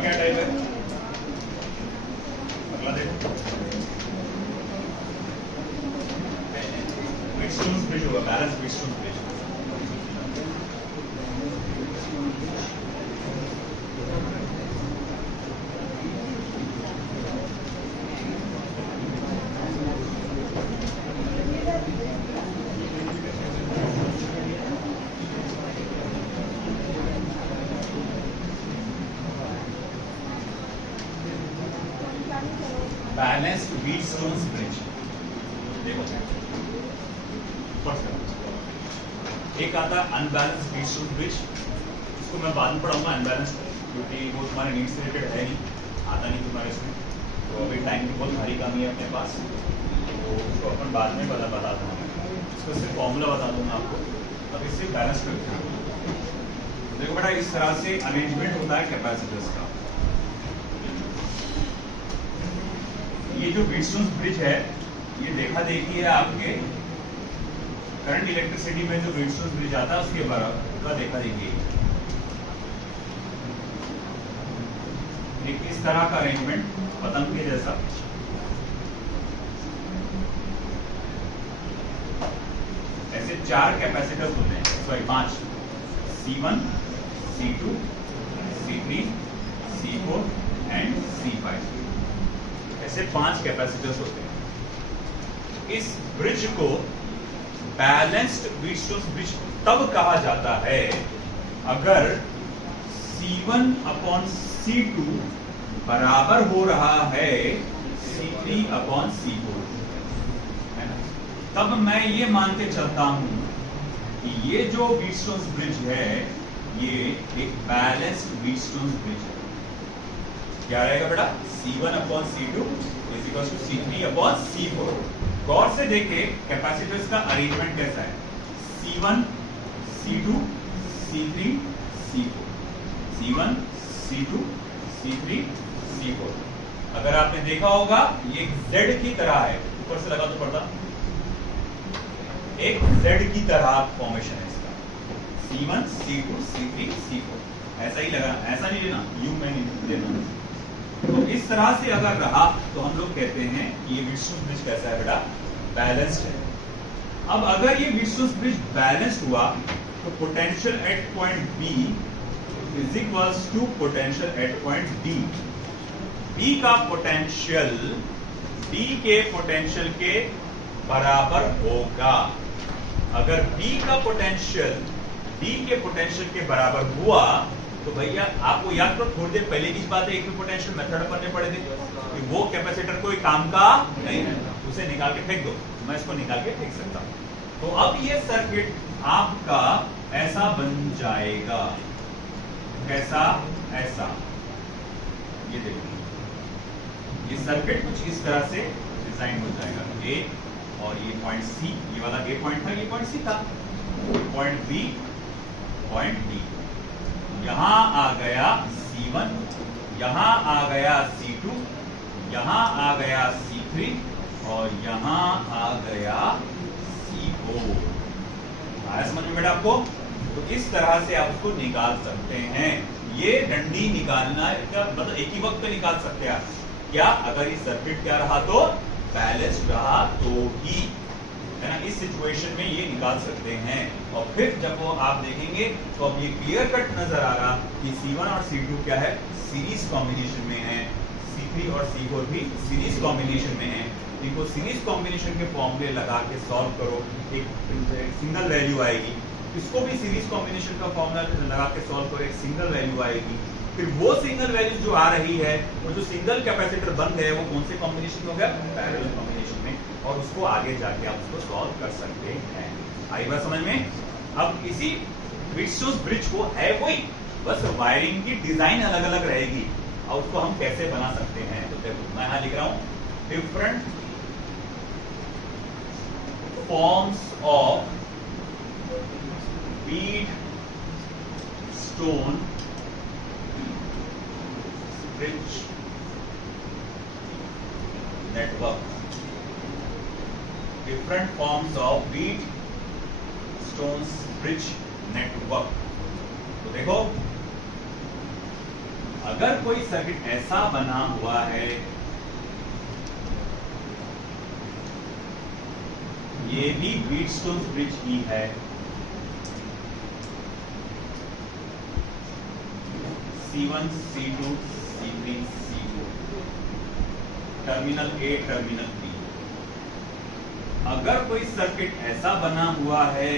क्या टाइप है? अगला देखो, व्हीटस्टोन ब्रिज होगा, balance Wheatstone bridge. Balanced Wheatstone bridge देखो, एक आता है अनबैलेंस्ड व्हीटस्टोन ब्रिज, इसको मैं बाद में पढ़ाऊंगा अनबैलेंस्ड, क्योंकि वो तुम्हारे नीड से रिलेटेड है नहीं, आता नहीं तुम्हारे इसमें, तो अभी टाइम की बहुत भारी कमी है अपने पास, तो उसको अपन बाद में बता दूंगा, इसका सिर्फ फॉर्मूला बता दूंगा आपको। अभी सिर्फ बैलेंस करते हैं। देखो बेटा, इस तरह से अरेंजमेंट होता है कैपेसिटर्स का। ये जो व्हीटस्टोन ब्रिज है, ये देखा देखी है आपके करंट इलेक्ट्रिसिटी में जो व्हीटस्टोन ब्रिज आता है उसके बराबर का देखा देखी है। एक इस तरह का अरेंजमेंट पतंग के जैसा, ऐसे 4 कैपेसिटर्स होते हैं, sorry 5, C1, C2, C3, C4 and C5, ऐसे 5 कैपेसिटर्स होते हैं। इस ब्रिज को बैलेंस्ड व्हीटस्टोन ब्रिज तब कहा जाता है अगर C1 अपॉन C2 बराबर हो रहा है C3 अपॉन C4, है ना? तब मैं ये मान के चलता हूं कि ये जो व्हीटस्टोन ब्रिज है ये एक बैलेंस्ड व्हीटस्टोन ब्रिज है। क्या रहेगा बेटा? C1 upon C2 is equal to C3 upon C4। गौर से देखे कैपेसिटर्स का अरेंजमेंट कैसा है, C1, C2, C3, C4, C1, C2, C3, C4। अगर आपने देखा होगा ये एक Z की तरह है, ऊपर से लगा तो पर्दा, एक Z की तरह फॉर्मेशन है इसका, C1, C2, C3, C4, ऐसा ही लगा, ऐसा नहीं लेना, यू में नहीं लेना। तो इस तरह से अगर रहा तो हम लोग कहते हैं कि ये व्हीटस्टोन ब्रिज कैसा है बेटा? बैलेंस्ड है। अब अगर ये व्हीटस्टोन ब्रिज बैलेंस्ड हुआ तो potential at point B is equals to potential at point D। B का पोटेंशियल D के पोटेंशियल के बराबर होगा। अगर B का पोटेंशियल D के पोटेंशियल के बराबर हुआ तो भैया आपको याद करो, थोड़ी देर पहले की बात है, एक पोटेंशियल मेथड पढ़ने पड़े थे कि वो कैपेसिटर कोई काम का नहीं है, उसे निकाल के फेंक दो, मैं इसको निकाल के फेंक सकता हूं। तो अब ये सर्किट आपका ऐसा बन जाएगा, कैसा? ऐसा, ये देखो, ये सर्किट कुछ इस तरह से डिजाइन हो जाएगा। ए और ये पॉइंट सी, ये वाला ए पॉइंट था, ये पॉइंट सी था, पॉइंट बी, पॉइंट डी, यहां आ गया C1, यहां आ गया C2, यहां आ गया C3 और यहां आ गया C4। आया समझ में बेटा आपको? तो इस तरह से आप उसको निकाल सकते हैं। ये डंडी निकालना का मतलब एक ही वक्त पे निकाल सकते हैं आप। क्या? अगर ये सर्किट क्या रहा तो बैलेंस्ड रहा तो ही, है ना? इस सिचुएशन में ये निकाल सकते हैं। और फिर जब वो आप देखेंगे तो अब ये क्लियर कट नजर आ रहा कि C1 और C2 क्या है? सीरीज कॉम्बिनेशन में है, C3 और C4 भी सीरीज कॉम्बिनेशन में है। इनको सीरीज कॉम्बिनेशन के फॉर्मूले लगा के सॉल्व करो, एक सिंगल वैल्यू आएगी। इसको भी सीरीज कॉम्बिनेशन का फॉर्मूला लगा के सॉल्व करो, एक सिंगल वैल्यू आएगी। फिर वो सिंगल वैल्यू जो आ रही है, वो जो सिंगल कैपेसिटर बन गए, वो कौन से कॉम्बिनेशन हो गया? पैरेलल कॉम्बिनेशन में, और उसको आगे जाके आप उसको सॉल्व कर सकते हैं। आई बात समझ में? अब इसी व्हीटस्टोन ब्रिज को है वही, बस वायरिंग की डिजाइन अलग अलग रहेगी, और उसको हम कैसे बना सकते हैं। तो देखो मैं यहां लिख रहा हूं, different forms of Wheatstone bridge network, different forms of Wheatstone bridge network. तो देखो, अगर कोई सर्किट ऐसा बना हुआ है, ये भी व्हीटस्टोन ब्रिज ही है, C1 C2 C3 C4, terminal A terminal B। अगर कोई सर्किट ऐसा बना हुआ है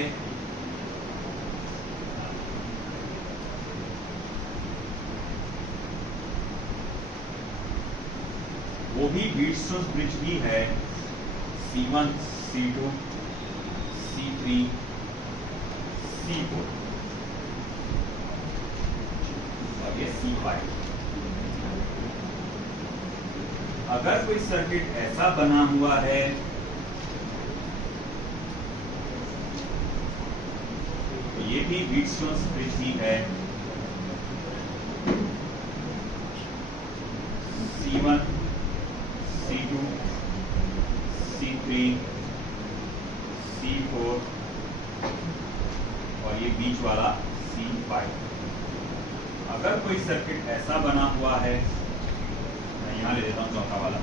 वो भी व्हीटस्टोन ब्रिज ही है, C1 C2 C3 C4 और ये C5। अगर कोई सर्किट ऐसा बना हुआ है तो ये भी व्हीटस्टोन ब्रिज ही है, C1 C2 C3 C4 और ये बीच वाला C5। अगर कोई सर्किट ऐसा बना हुआ है, मैं यहां ले लेता हूं चौथा वाला,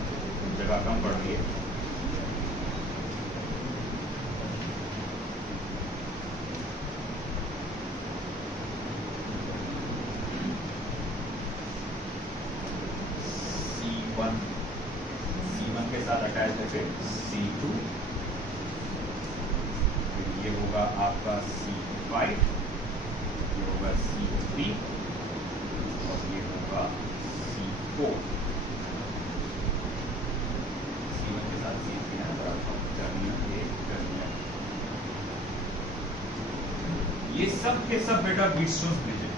जगह कम पड़ रही है। C1 के साथ अटैच है फिर C2, फिर ये होगा आपका C5, ये होगा C3 और ये होगा C4। C1 के साथ C3 है, टर्मिनल A टर्मिनल। ये सब के सब बेटा व्हीटस्टोन ब्रिज है,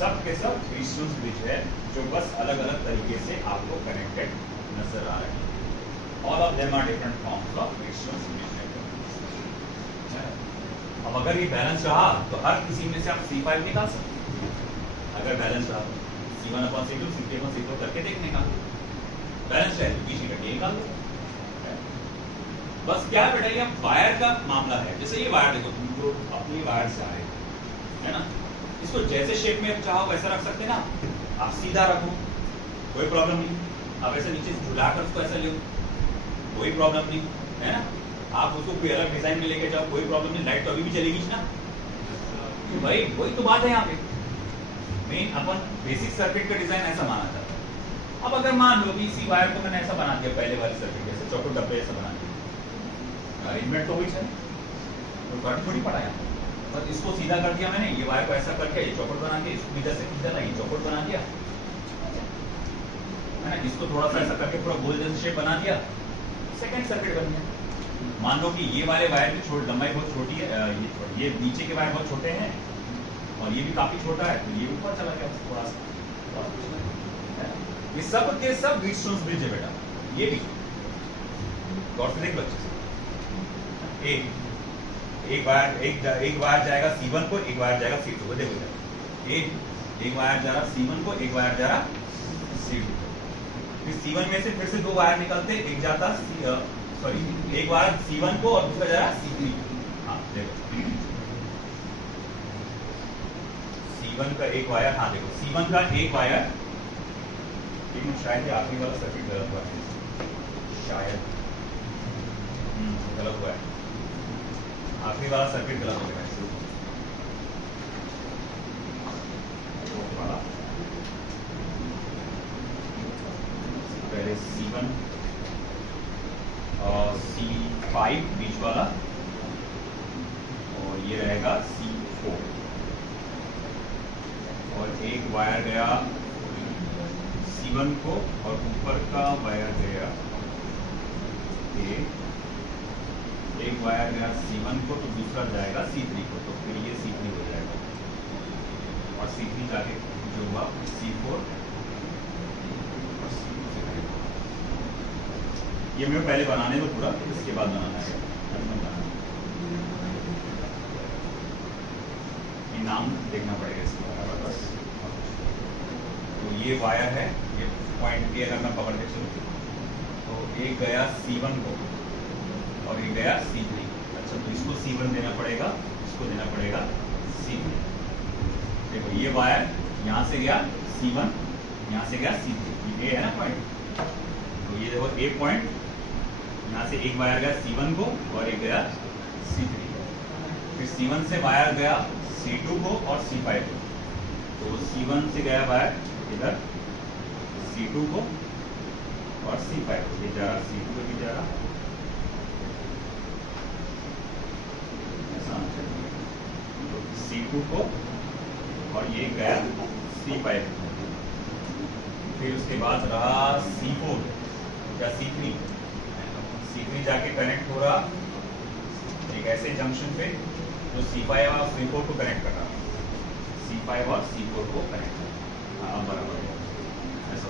सब के सब व्हीटस्टोन ब्रिज है, जो बस अलग अलग तरीके से आपको कनेक्टेड नजर आ रहे हैं। All of them are different forms of Wheatstone bridge network. अब अगर ये बैलेंस रहा तो हर किसी में से आप C5 निकाल सकते हैं। अगर बैलेंस रहा C1/C2 C3/C4 करके देखने का, बैलेंस है बीच में कटिए निकाल दो। बस क्या है बेटा, ये वायर का मामला है। जैसे ये वायर देखो, तुम जो अपनी वायर से आए है ना, इसको जैसे शेप में चाहो वैसा रख सकते हैं ना। आप सीधा रखो कोई प्रॉब्लम नहीं, आप ऐसे नीचे झुलाकर उसको ऐसा ले कोई प्रॉब्लम नहीं, है ना। आप उसको कोई अलग डिजाइन में लेके जाओ कोई प्रॉब्लम नहीं, लाइट तो अभी भी चलेगी ना भाई। वही तो बात है यहाँ पे, मेन अपन बेसिक सर्किट का डिजाइन ऐसा माना जाता है। अब अगर मान लो कि इसी वायर को मैंने ऐसा बना दिया, पहले वाली सर्किट जैसे चौकोर डब्बे ऐसा बना दिया, अरेंजमेंट तो हुई है, तो करंट थोड़ी पड़ा यहाँ, बस इसको सीधा कर दिया मैंने, ये वायर को ऐसा करके ये चौकोर बना दिया, इसको इधर से इधर ये चौकोर बना दिया, है ना। इसको थोड़ा सा ऐसा करके पूरा गोल जैसा शेप बना दिया, सेकंड सर्किट बन गया। मान लो कि ये वाले वायर की छोटी लंबाई बहुत छोटी है, ये नीचे के वायर बहुत छोटे हैं और ये भी काफी छोटा है, तो ये ऊपर चला गया थोड़ा सा। ये सब के सब व्हीटस्टोन ब्रिज है बेटा। ये भी गौर से देख लो अच्छे से, एक वायर जाएगा C1 को, एक वायर जाएगा C2 को। देखो एक वायर जा रहा C1 को, एक वायर जा रहा C2 को। फिर C1 में से फिर से दो वायर निकलते, एक जाता एक वायर C1 को और दूसरा जा रहा C3। हाँ देखो C1 का एक वायर, हाँ देखो C1 का एक वायर, लेकिन शायद आखिरी वाला सर्किट गलत हुआ है, शायद गलत हुआ है, आखिरी वाला सर्किट गलत हो गया है। पहले C1 और C5 बीच वाला और ये रहेगा C4 और एक वायर गया C1 को और ऊपर का वायर गया एक वायर गया C1 को तो दूसरा जाएगा C3 को, तो फिर ये C3 हो जाएगा और C3 जाके जो हुआ C4 और C2। ये मैं पहले बनाने दो पूरा, इसके बाद बनाना है। ये नाम देखना पड़ेगा इसके बराबर बस। तो ये वायर है, ये पॉइंट भी अगर मैं पकड़ के चलूँ तो एक गया C1 को और एक गया C3। अच्छा तो इसको C1 देना पड़ेगा, इसको देना पड़ेगा C3। देखो ये वायर यहाँ से गया C1, यहाँ से गया C3, ये है ना पॉइंट। तो ये देखो ए पॉइंट, यहाँ से एक वायर गया C1 को और एक गया C3 को, फिर C1 से वायर गया C2 को और C5 को। तो C1 से गया वायर इधर C2 को और C5 को, ये जा रहा C2 को भी जा रहा, C2 को और ये गया C5 को। फिर उसके बाद रहा C4 या C3, C3 जाके कनेक्ट हो रहा एक ऐसे जंक्शन पे जो C5 और C4 को कनेक्ट कर रहा, C5 और C4 को कनेक्ट कर रहा। हाँ बराबर ऐसा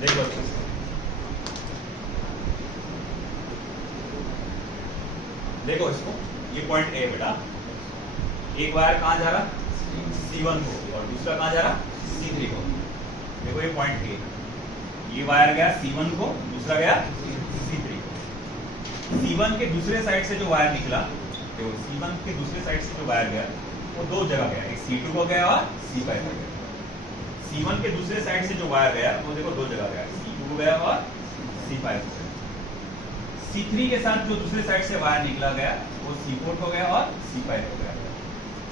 देखो अच्छे से, देखो इसको, ये पॉइंट ए बेटा, एक वायर कहाँ जा रहा C1 को और दूसरा कहाँ जा रहा C3 को। देखो ये पॉइंट ए, ये वायर गया C1 को, दूसरा गया C3 को। C1 के दूसरे साइड से जो वायर निकला, देखो C1 के दूसरे साइड से जो वायर गया वो दो जगह गया, एक C2 को गया और C5 को गया। C1 के दूसरे साइड से जो वायर गया वो देखो दो जगह गया, C2 को गया और C5 को गया। C3 के साथ जो दूसरे साइड से वायर निकला गया वो C4 को गया और C5 को गया।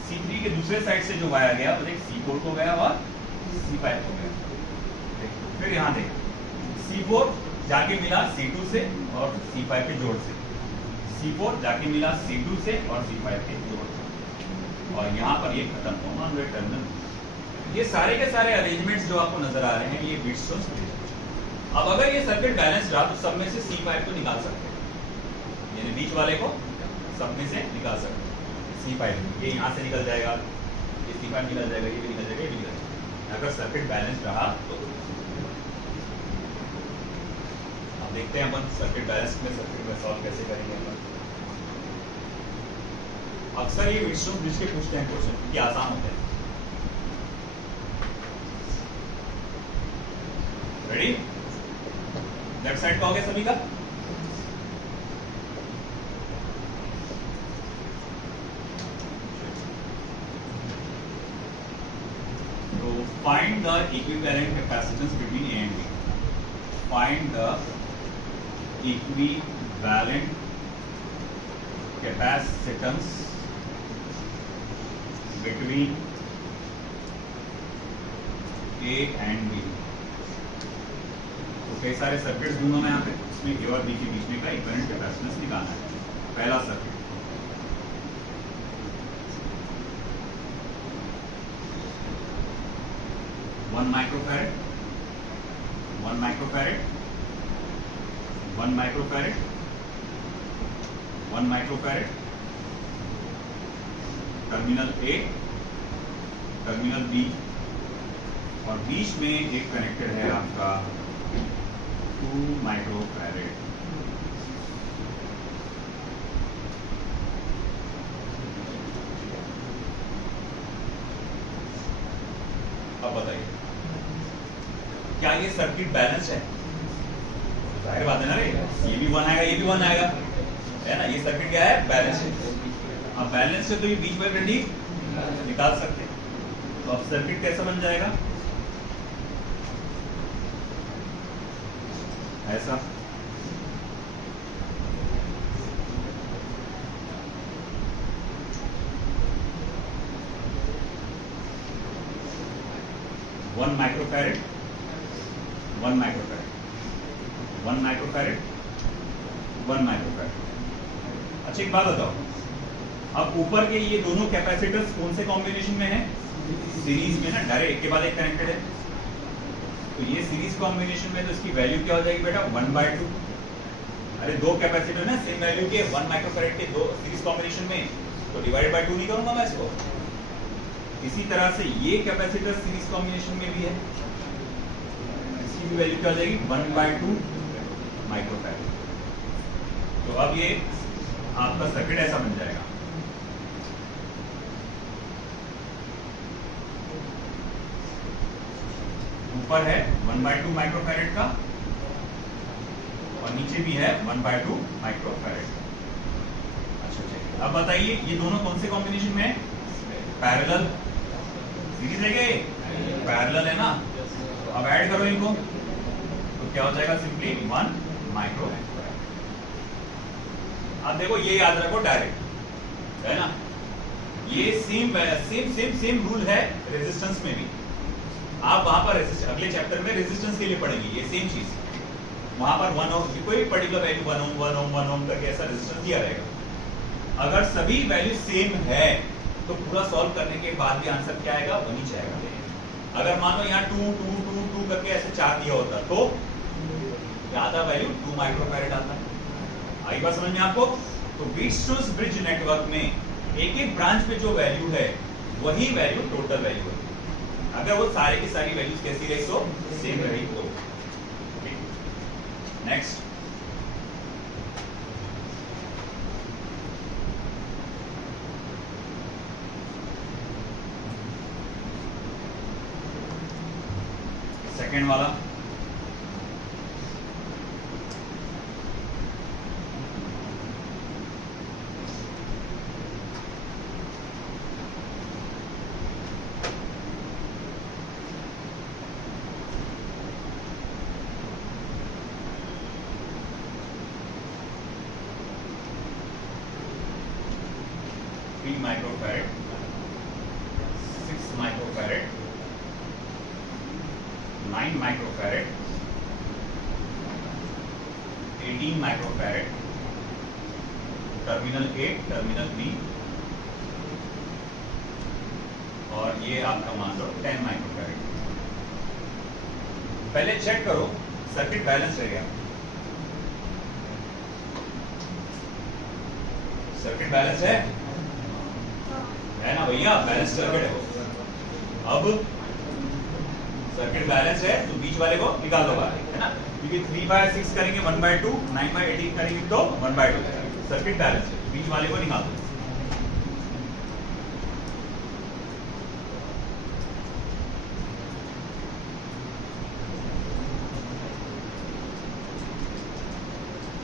C3 के दूसरे साइड से जो वायर गया वो देख C4 को गया और C5 को गया। फिर यहाँ देख C4 जाके मिला C2 से और C5 के जोड़ से, C4 जाके मिला C2 से और C5 के जोड़ से, और यहाँ पर ये खत्म होना टर्मिनल। ये सारे के सारे अरेंजमेंट्स जो आपको नजर आ रहे हैं ये व्हीटस्टोन सर्किट। अब अगर ये सर्किट बैलेंस रहा तो सब में से C5 को निकाल सकते हैं, यानी बीच वाले को सब में से निकाल सकते हैं। C5 ये यहाँ से निकल जाएगा, ये C5 निकल जाएगा, ये भी निकल जाएगा, ये भी निकल जाएगा। अगर सर्किट बैलेंस रहा तो अब देखते हैं अपन सर्किट बैलेंस में सर्किट में सॉल्व कैसे करेंगे अपन। अक्सर ये व्हीटस्टोन ब्रिज के पूछते हैं क्वेश्चन, ये आसान होते हैं। रेडी? लेफ्ट साइड का हो गया सभी का? तो find the equivalent capacitance between A and B. Find the equivalent capacitance between A and B. तो कई सारे सर्किट्स दूंगा मैं यहाँ पे, इसमें A और B के बीच में का इक्विवेलेंट कैपेसिटेंस निकालना है। पहला circuit 1 microfarad, 1 microfarad, 1 microfarad, 1 microfarad, terminal A, terminal B, और बीच में एक कनेक्टेड है आपका 2 माइक्रोफैरेड। अब बताइए क्या ये सर्किट बैलेंस है? जाहिर बात है ना रे, ये भी 1 आएगा, ये भी 1 आएगा, है ना। ये सर्किट क्या है? बैलेंस है। अब बैलेंस से तो ये बीच में करंट निकाल सकते हैं। तो अब सर्किट कैसा बन जाएगा? ऐसा। One microfarad, 1 microfarad, 1 microfarad, 1 microfarad. अच्छा एक बात बताओ, अब ऊपर के ये दोनों कैपेसिटर्स कौन से कॉम्बिनेशन में है? सीरीज में ना, डायरेक्ट एक के बाद एक कनेक्टेड है। तो ये सीरीज कॉम्बिनेशन में तो इसकी वैल्यू क्या हो जाएगी बेटा? 1/2। अरे दो कैपेसिटर ना सेम वैल्यू के 1 माइक्रोफैरेड के दो सीरीज कॉम्बिनेशन में, तो डिवाइडेड बाय 2 नहीं करूंगा मैं इसको। इसी तरह से ये कैपेसिटर सीरीज कॉम्बिनेशन में भी है, इसकी भी वैल्यू क्या हो जाएगी? 1/2 माइक्रोफैरेड। तो अब ये आपका सर्किट ऐसा बन जाएगा। ऊपर है 1/2 माइक्रोफैरेड का और नीचे भी है 1/2 माइक्रोफैरेड। अच्छा चलिए अब बताइए ये दोनों कौन से कॉम्बिनेशन में है? पैरेलल। सीरीज है क्या? पैरेलल है ना, तो अब ऐड करो इनको, तो क्या हो जाएगा सिंपली 1 माइक्रो। अब देखो ये याद रखो डायरेक्ट है ना, ये सेम रूल है रेजिस्टेंस में भी। आप वहां पर अगले चैप्टर में रेजिस्टेंस के लिए पढ़ेंगे ये सेम चीज, वहां पर 1 ओम कोई पर्टिकुलर वैल्यू 1 ओम करके ऐसा रेजिस्टेंस दिया रहेगा। अगर सभी वैल्यू सेम है तो पूरा सॉल्व करने के बाद भी आंसर क्या आएगा, वही जाएगा। अगर मान लो यहाँ 2 2 2 2 करके ऐसे 4 दिया होता तो आधा वैल्यू 2 माइक्रोफैरेड आता है। आई बात समझ में आपको? तो व्हीटस्टोन्स ब्रिज नेटवर्क में एक एक ब्रांच पे जो वैल्यू है वही वैल्यू टोटल वैल्यू है। अगर वो सारे की सारी वैल्यूज कैसी रही तो सेम रही तो। नेक्स्ट, सेकेंड वाला microfarad, 6 microfarad, 9 microfarad, 18 microfarad, terminal A, terminal B, और ये आपका मान लो 10 माइक्रोफैरेड। पहले चेक करो सर्किट बैलेंस रहेगा, सर्किट बैलेंस है ना भैया, बैलेंस सर्किट है। अब सर्किट बैलेंस है तो बीच वाले को निकाल दो बाहर, है ना, क्योंकि 3/6 करेंगे 1/2, 9/18 करेंगे तो 1/2। सर्किट बैलेंस है, बीच वाले को निकाल दो।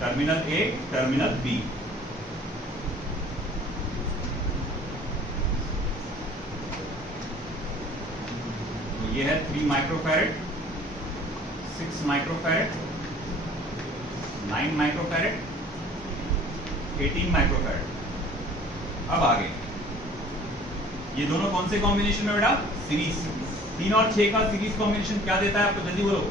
टर्मिनल A, टर्मिनल B, ये है 3 माइक्रोफैरेड, 6 माइक्रोफैरेड, 9 माइक्रोफैरेड, 18 माइक्रोफैरेड। अब आगे ये दोनों कौन से कॉम्बिनेशन में बेटा, सीरीज। 3 और 6 का सीरीज कॉम्बिनेशन क्या देता है आपको, जल्दी बोलो,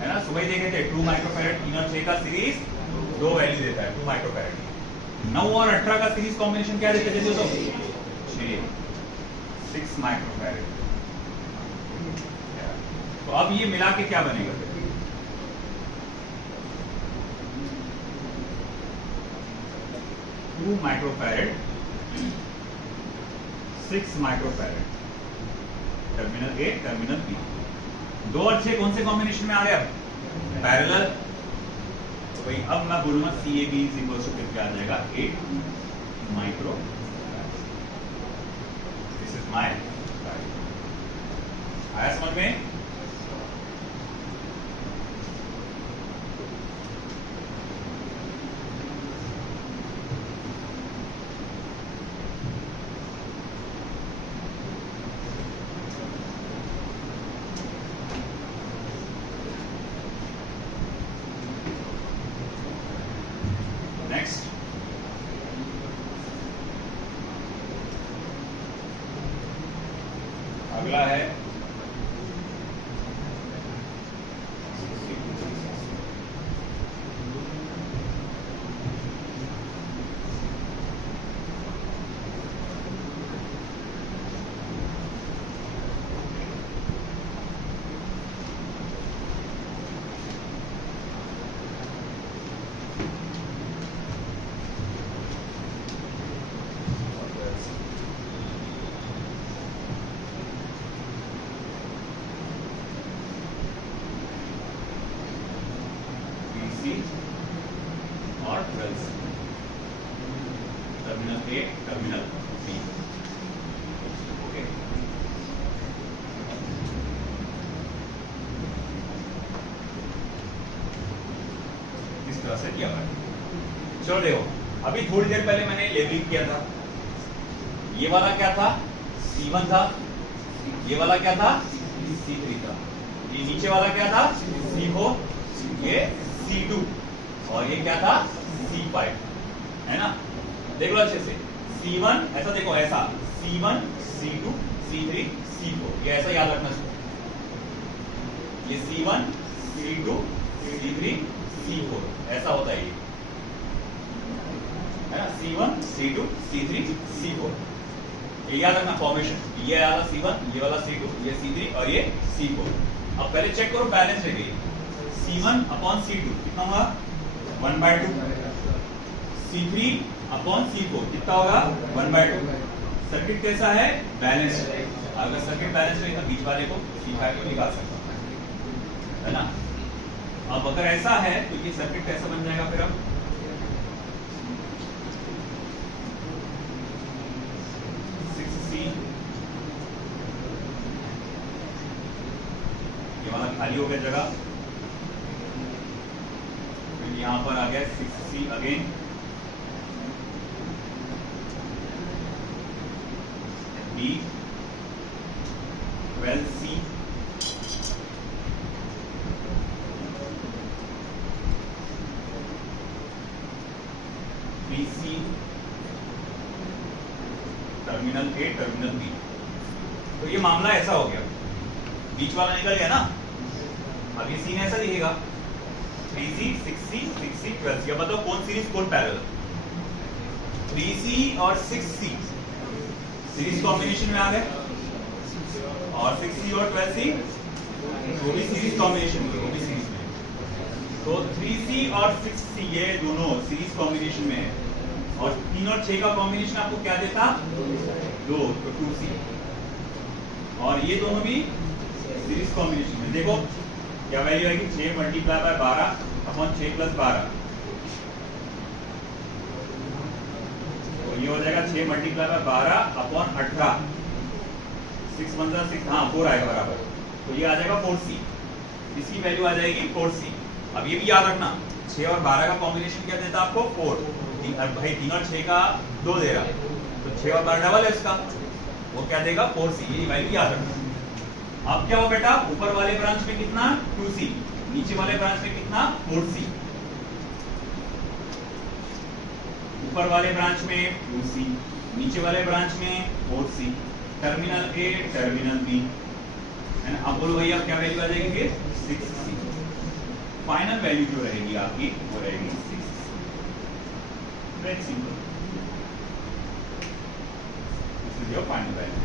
है ना, सुबह ही देखे थे 2 माइक्रोफैरेड, 3 और 6 का सीरीज 2 वैल्यू देता है 2 माइक्रोफैरेड। 9 और 18 का सीरीज कॉम्बिनेशन क्या देता है, जल्दी बोलो, 6 माइक्रोफैरेड। तो अब ये मिला के क्या बनेगा, 2 microfarad, 6 microfarad, terminal A, terminal B। 2 और 6 कौन से कॉम्बिनेशन में आ रहे हैं, पैरेलल। तो भाई अब मैं बोलूंगा CAB इज क्या आ जाएगा, 8 माइक्रो। दिस इज माय, आया समझ में? नेक्स्ट, अगला है और 12 terminal A, terminal B। Okay, इस तरह से किया हुआ है। चलो देखो, अभी थोड़ी देर पहले मैंने लेबलिंग किया था, ये वाला क्या था, C1 था, ये वाला क्या था, C3 था। ये नीचे वाला क्या था, C4, ये C2, और ये क्या था, C5, है ना। देख लो अच्छे से, C1 ऐसा देखो, ऐसा C1 C2 C3 C4, ये ऐसा याद रखना चाहिए। ये C1 C2 C3 C4 ऐसा होता है, ये है ना, C1 C2 C3 C4, ये याद रखना फॉर्मेशन। ये वाला C1, ये वाला C2, ये C3 और ये C4। अब पहले चेक करो बैलेंस रह गई। C1 अपॉन C2 कितना होगा, 1/2। C3 अपॉन C4 कितना होगा, 1/2। सर्किट कैसा है, बैलेंस है। अगर सर्किट बैलेंस रहे तो बीच वाले को C5 को निकाल सकता है ना। अब अगर ऐसा है तो ये सर्किट कैसा बन जाएगा फिर, अब 6C, ये वाला खाली हो गया जगह, फिर यहां पर आ गया 6C again, B 12C, BC, terminal A terminal B। तो ये मामला ऐसा हो गया, बीच वाला निकल गया ना। अब ये सीन ऐसा दिखेगा, 3C 6C 6C 12C। अब बताओ कौन सीरीज कौन पैरेलल, 3C और 6C सीरीज कॉम्बिनेशन में आ गए, और 6C और 12C वो भी सीरीज कॉम्बिनेशन में, वो भी सीरीज में। तो 3C और 6C ये दोनों सीरीज कॉम्बिनेशन में है, और 3 और 6 का कॉम्बिनेशन आपको क्या देता, 2, तो 2C, और ये दोनों भी सीरीज कॉम्बिनेशन में। देखो क्या वैल्यू आएगी, 6 मल्टीप्लाई बाय 12 अपॉन 6 प्लस 12, तो ये हो जाएगा 6 मल्टीप्लाई बाय 12 अपॉन 18, 6 1 6, हाँ 4 आएगा बराबर, तो ये आ जाएगा 4C, इसकी वैल्यू आ जाएगी 4C। अब ये भी याद रखना, 6 और 12 का कॉम्बिनेशन क्या देता आपको, 4, भाई 3 और 6 का 2 दे रहा, तो 6 और 12 डबल है इसका, वो क्या देगा, 4C, ये वैल्यू याद रखना। अब क्या हो बेटा, ऊपर वाले ब्रांच में कितना, 2C, नीचे वाले ब्रांच में कितना, 4C, ऊपर वाले ब्रांच में 2C, नीचे वाले ब्रांच में 4C, terminal A terminal B, है ना। अब बोलो भैया क्या वैल्यू आ जाएगी फिर, 6C। फाइनल वैल्यू जो रहेगी आपकी वो रहेगी 6C। Very simple, this is your final value.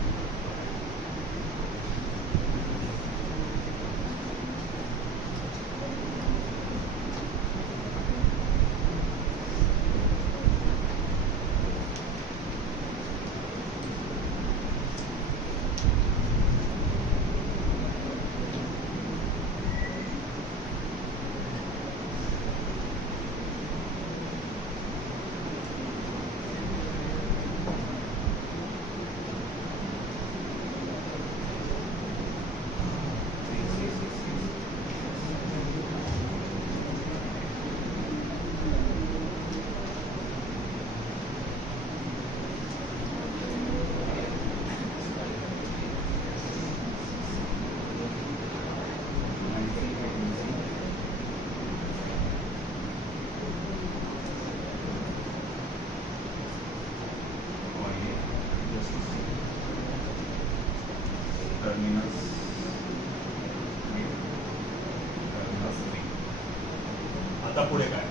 आता पुढे काय,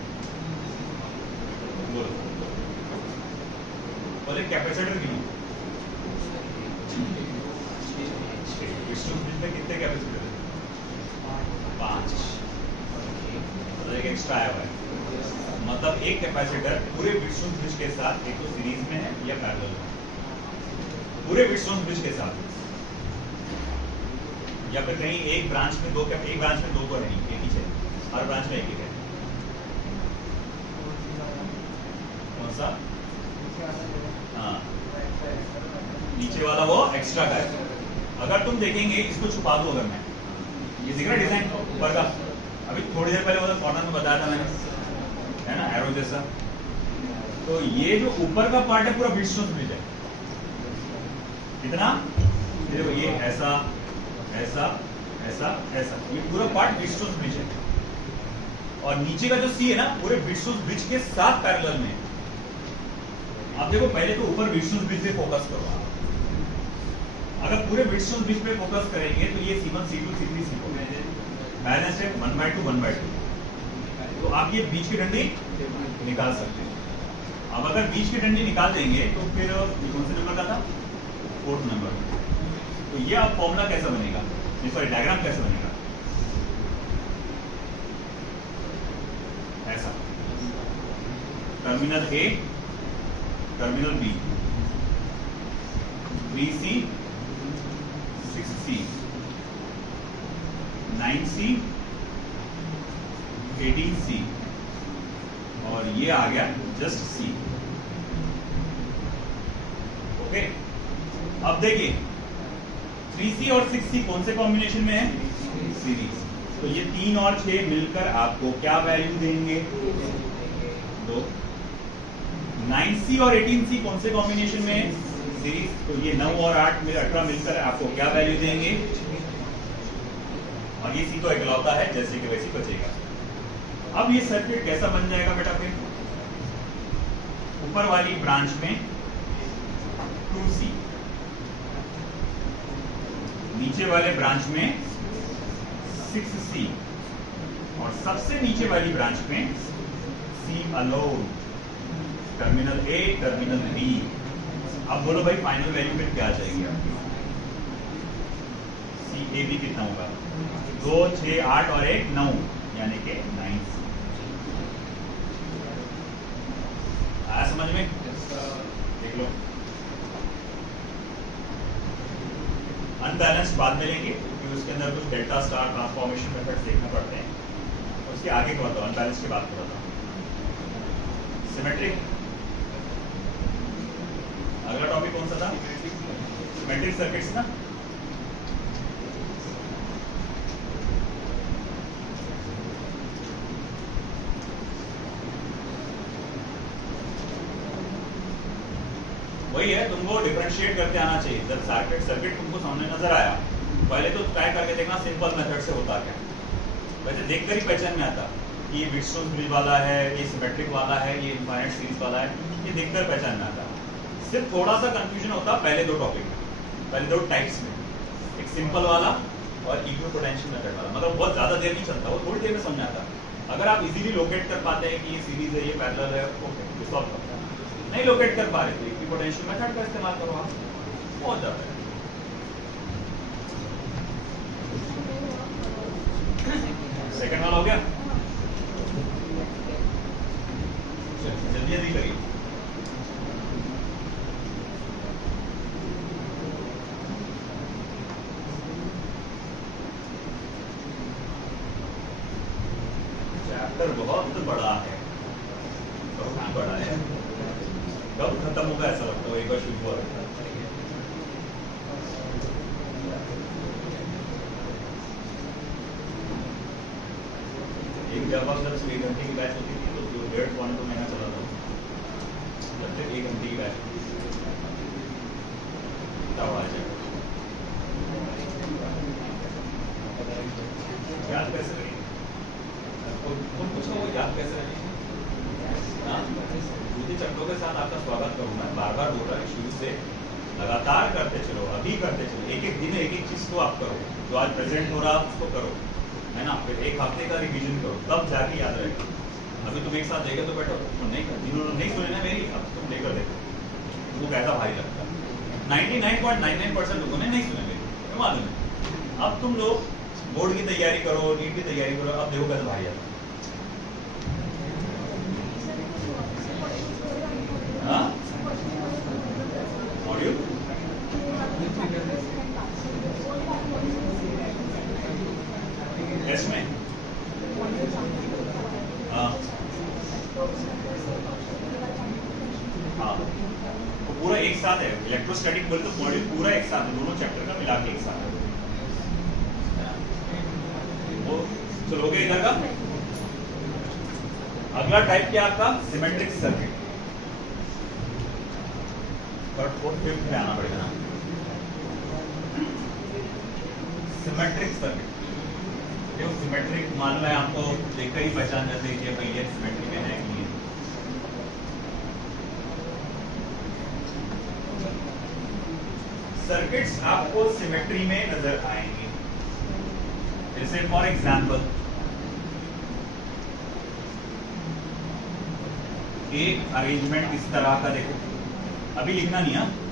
बोलो बोले कैपेसिटर कितने, विष्णु ब्रिज में कितने कैपेसिटर है, 5, तो एक एक्स्ट्रा आया हुआ है, मतलब एक कैपेसिटर पूरे विष्णु ब्रिज के साथ एक तो सीरीज में है या पैरेलल में, पूरे विष्णु ब्रिज के साथ, या फिर कहीं एक ब्रांच में दो, एक ब्रांच में दो तो नहीं, एक ही है, हर ब्रांच में एक ही है। कौन सा, हाँ नीचे वाला वो एक्स्ट्रा का है। अगर तुम देखेंगे, इसको छुपा दो, अगर मैं ये दिख रहा डिजाइन ऊपर का, अभी थोड़ी देर पहले मतलब कॉर्नर में बताया था मैंने, है ना, एरो जैसा, तो ये जो ऊपर का पार्ट है पूरा विष्णु ब्रिज है, कितना देखो ये ऐसा ऐसा ऐसा ऐसा, ये पूरा पार्ट व्हीटस्टोन ब्रिज है, और नीचे का जो सी है ना पूरे व्हीटस्टोन ब्रिज के साथ पैरेलल में। आप देखो पहले तो ऊपर व्हीटस्टोन ब्रिज पे फोकस करो आप। अगर पूरे व्हीटस्टोन ब्रिज पे फोकस करेंगे तो ये C1 C2 C3 C4 balance है 1/2 1/2। तो आप ये बीच की डंडी निकाल सकते हैं। अब अगर बीच की डंडी निकाल देंगे तो फिर कौन से नंबर का था, 4th नंबर। तो ये अब फॉर्मूला कैसा बनेगा, सॉरी डायग्राम कैसा बनेगा, ऐसा terminal A terminal B 3C 6C 9C 18C और ये आ गया जस्ट C। ओके, अब देखिए 3C और 6C कौन से कॉम्बिनेशन में है, सीरीज। तो ये 3 और 6 मिलकर आपको क्या वैल्यू देंगे, 2। 9C और 18C कौन से कॉम्बिनेशन में है, सीरीज। तो ये 9 और 18 मिलकर आपको क्या वैल्यू देंगे, और ये C तो इकलौता है जैसे कि वैसे बचेगा। अब ये सर्किट कैसा बन जाएगा बेटा, फिर ऊपर वाली ब्रांच में 2C, नीचे वाले ब्रांच में 6C और सबसे नीचे वाली ब्रांच में C alone, terminal A terminal B। अब बोलो भाई फाइनल वैल्यू में क्या जाएगी आपकी, CAB कितना होगा, 2 6 8 और 1 9 यानी कि 9। आया समझ में, देख लो। अनबैलेंस्ड बाद में लेंगे क्योंकि उसके अंदर कुछ डेल्टा स्टार ट्रांसफॉर्मेशन मेथड्स देखना पड़ते हैं, उसके आगे को बताओ, अनबैलेंस के बाद को बताओ। सिमेट्रिक, अगला टॉपिक कौन सा था, सिमेट्रिक सर्किट्स ना। वही है, तुमको डिफरेंशिएट करते आना चाहिए। जब सर्किट तुमको सामने नजर आया, पहले तो ट्राई करके देखना सिंपल मेथड से होता क्या। वैसे देखकर ही पहचान में आता कि ये व्हीटस्टोन ब्रिज वाला है, ये सिमेट्रिक वाला है, ये इनफाइनाइट सीरीज वाला है, ये देखकर पहचान में आता। सिर्फ थोड़ा सा कंफ्यूजन होता पहले दो टॉपिक में, पहले दो टाइप्स में, एक सिंपल वाला और इक्विपोटेंशियल मेथड वाला। मतलब बहुत ज्यादा देर नहीं चलता, वो थोड़ी देर में समझ आता। अगर आप इजीली लोकेट कर पाते हैं कि ये सीरीज है, ये पैरेलल है, ओके सॉल्व करते हैं। नहीं लोकेट कर पा रहे थे, इक्विपोटेंशियल मेथड का इस्तेमाल करो आप, बहुत ज्यादा है। सेकंड वाला हो गया, जल्दी जल्दी करिए। चैप्टर बहुत बड़ा है, बहुत बड़ा है, कब खत्म होगा ऐसा लगता है, एक बार शुरू हुआ। जब आप 1 घंटे की बैच होती थी तो 1.5 महीना चला था, जब तक 1 घंटे की बैच होती थी तब आ जाए। याद कैसे रही, तुम पूछो वो याद कैसे रही। दूसरे चक्रों के साथ आपका स्वागत करूँ मैं, बार बार बोल रहा है शुरू से लगातार करते चलो, अभी करते चलो, एक एक दिन एक एक चीज को आप करो, जो आज प्रेजेंट हो रहा उसको करो, है ना। फिर 1 हफ्ते का रिवीजन करो, तब जाके याद रहेगा। अभी तुम एक साथ देखे तो बैठो, तुम नहीं कर, जिन्होंने नहीं सुने ना मेरी, अब तुम लेकर देखो तुमको कैसा भारी लगता है। 99.99% लोगों ने नहीं सुने मेरी, तो मालूम है। अब तुम लोग बोर्ड की तैयारी करो, नीट की तैयारी करो, अब देखो कैसा भारी आता है। हाँ मॉड्यूल टेस्ट में, हाँ हाँ तो पूरा एक साथ है। इलेक्ट्रोस्टैटिक बोले तो मॉड्यूल पूरा एक साथ है, दोनों चैप्टर का मिला के एक साथ है। वो चलो हो गया इधर का। अगला टाइप क्या आपका, symmetric circuit. 3rd 4th 5th में आना पड़ेगा ना। सिमेट्रिक सर्किट, देखो सिमेट्रिक मालूम है आपको, देखकर ही पहचान जाते हैं कि भाई ये सिमेट्रिक है कि नहीं। सर्किट्स आपको सिमेट्री में नजर आएंगे। जैसे फॉर एग्जांपल एक अरेंजमेंट इस तरह का, देखो अभी लिखना नहीं है।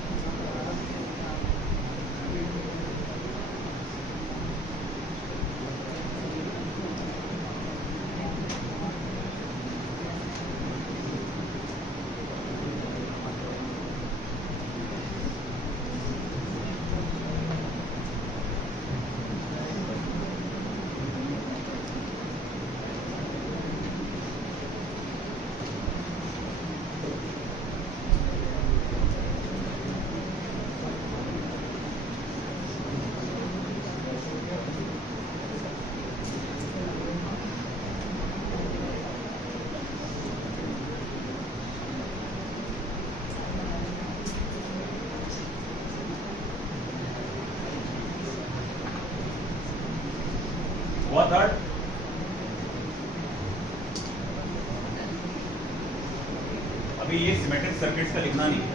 What are अभी ये सिमेट्रिक सर्किट्स का लिखना नहीं।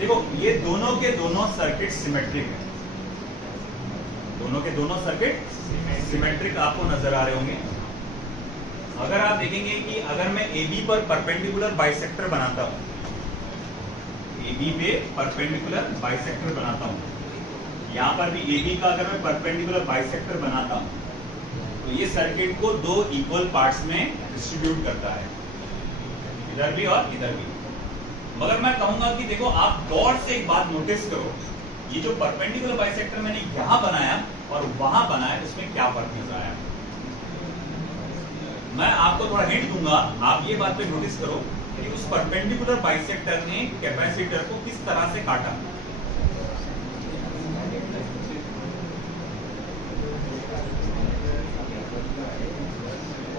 देखो ये दोनों के दोनों सर्किट सिमेट्रिक है, दोनों के दोनों सर्किट सिमेट्रिक आपको नजर आ रहे होंगे। अगर आप देखेंगे कि अगर मैं AB पर परपेंडिकुलर बाइसेक्टर बनाता हूं, AB पे परपेंडिकुलर बाइसेक्टर बनाता हूं, यहां पर भी AB का अगर मैं परपेंडिकुलर बाइसेक्टर बनाता हूं तो ये सर्किट को दो इक्वल पार्ट्स में डिस्ट्रीब्यूट करता है, इधर भी और इधर भी। मगर मैं कहूंगा कि देखो आप गौर से एक बात नोटिस करो, ये जो परपेंडिकुलर बाइसेक्टर मैंने यहां बनाया और वहां बनाया, उसमें क्या फर्क नजर आया। मैं आपको थोड़ा हिंट दूंगा, आप ये बात पे नोटिस करो कि उस परपेंडिकुलर बाइसेक्टर ने कैपेसिटर को किस तरह से काटा।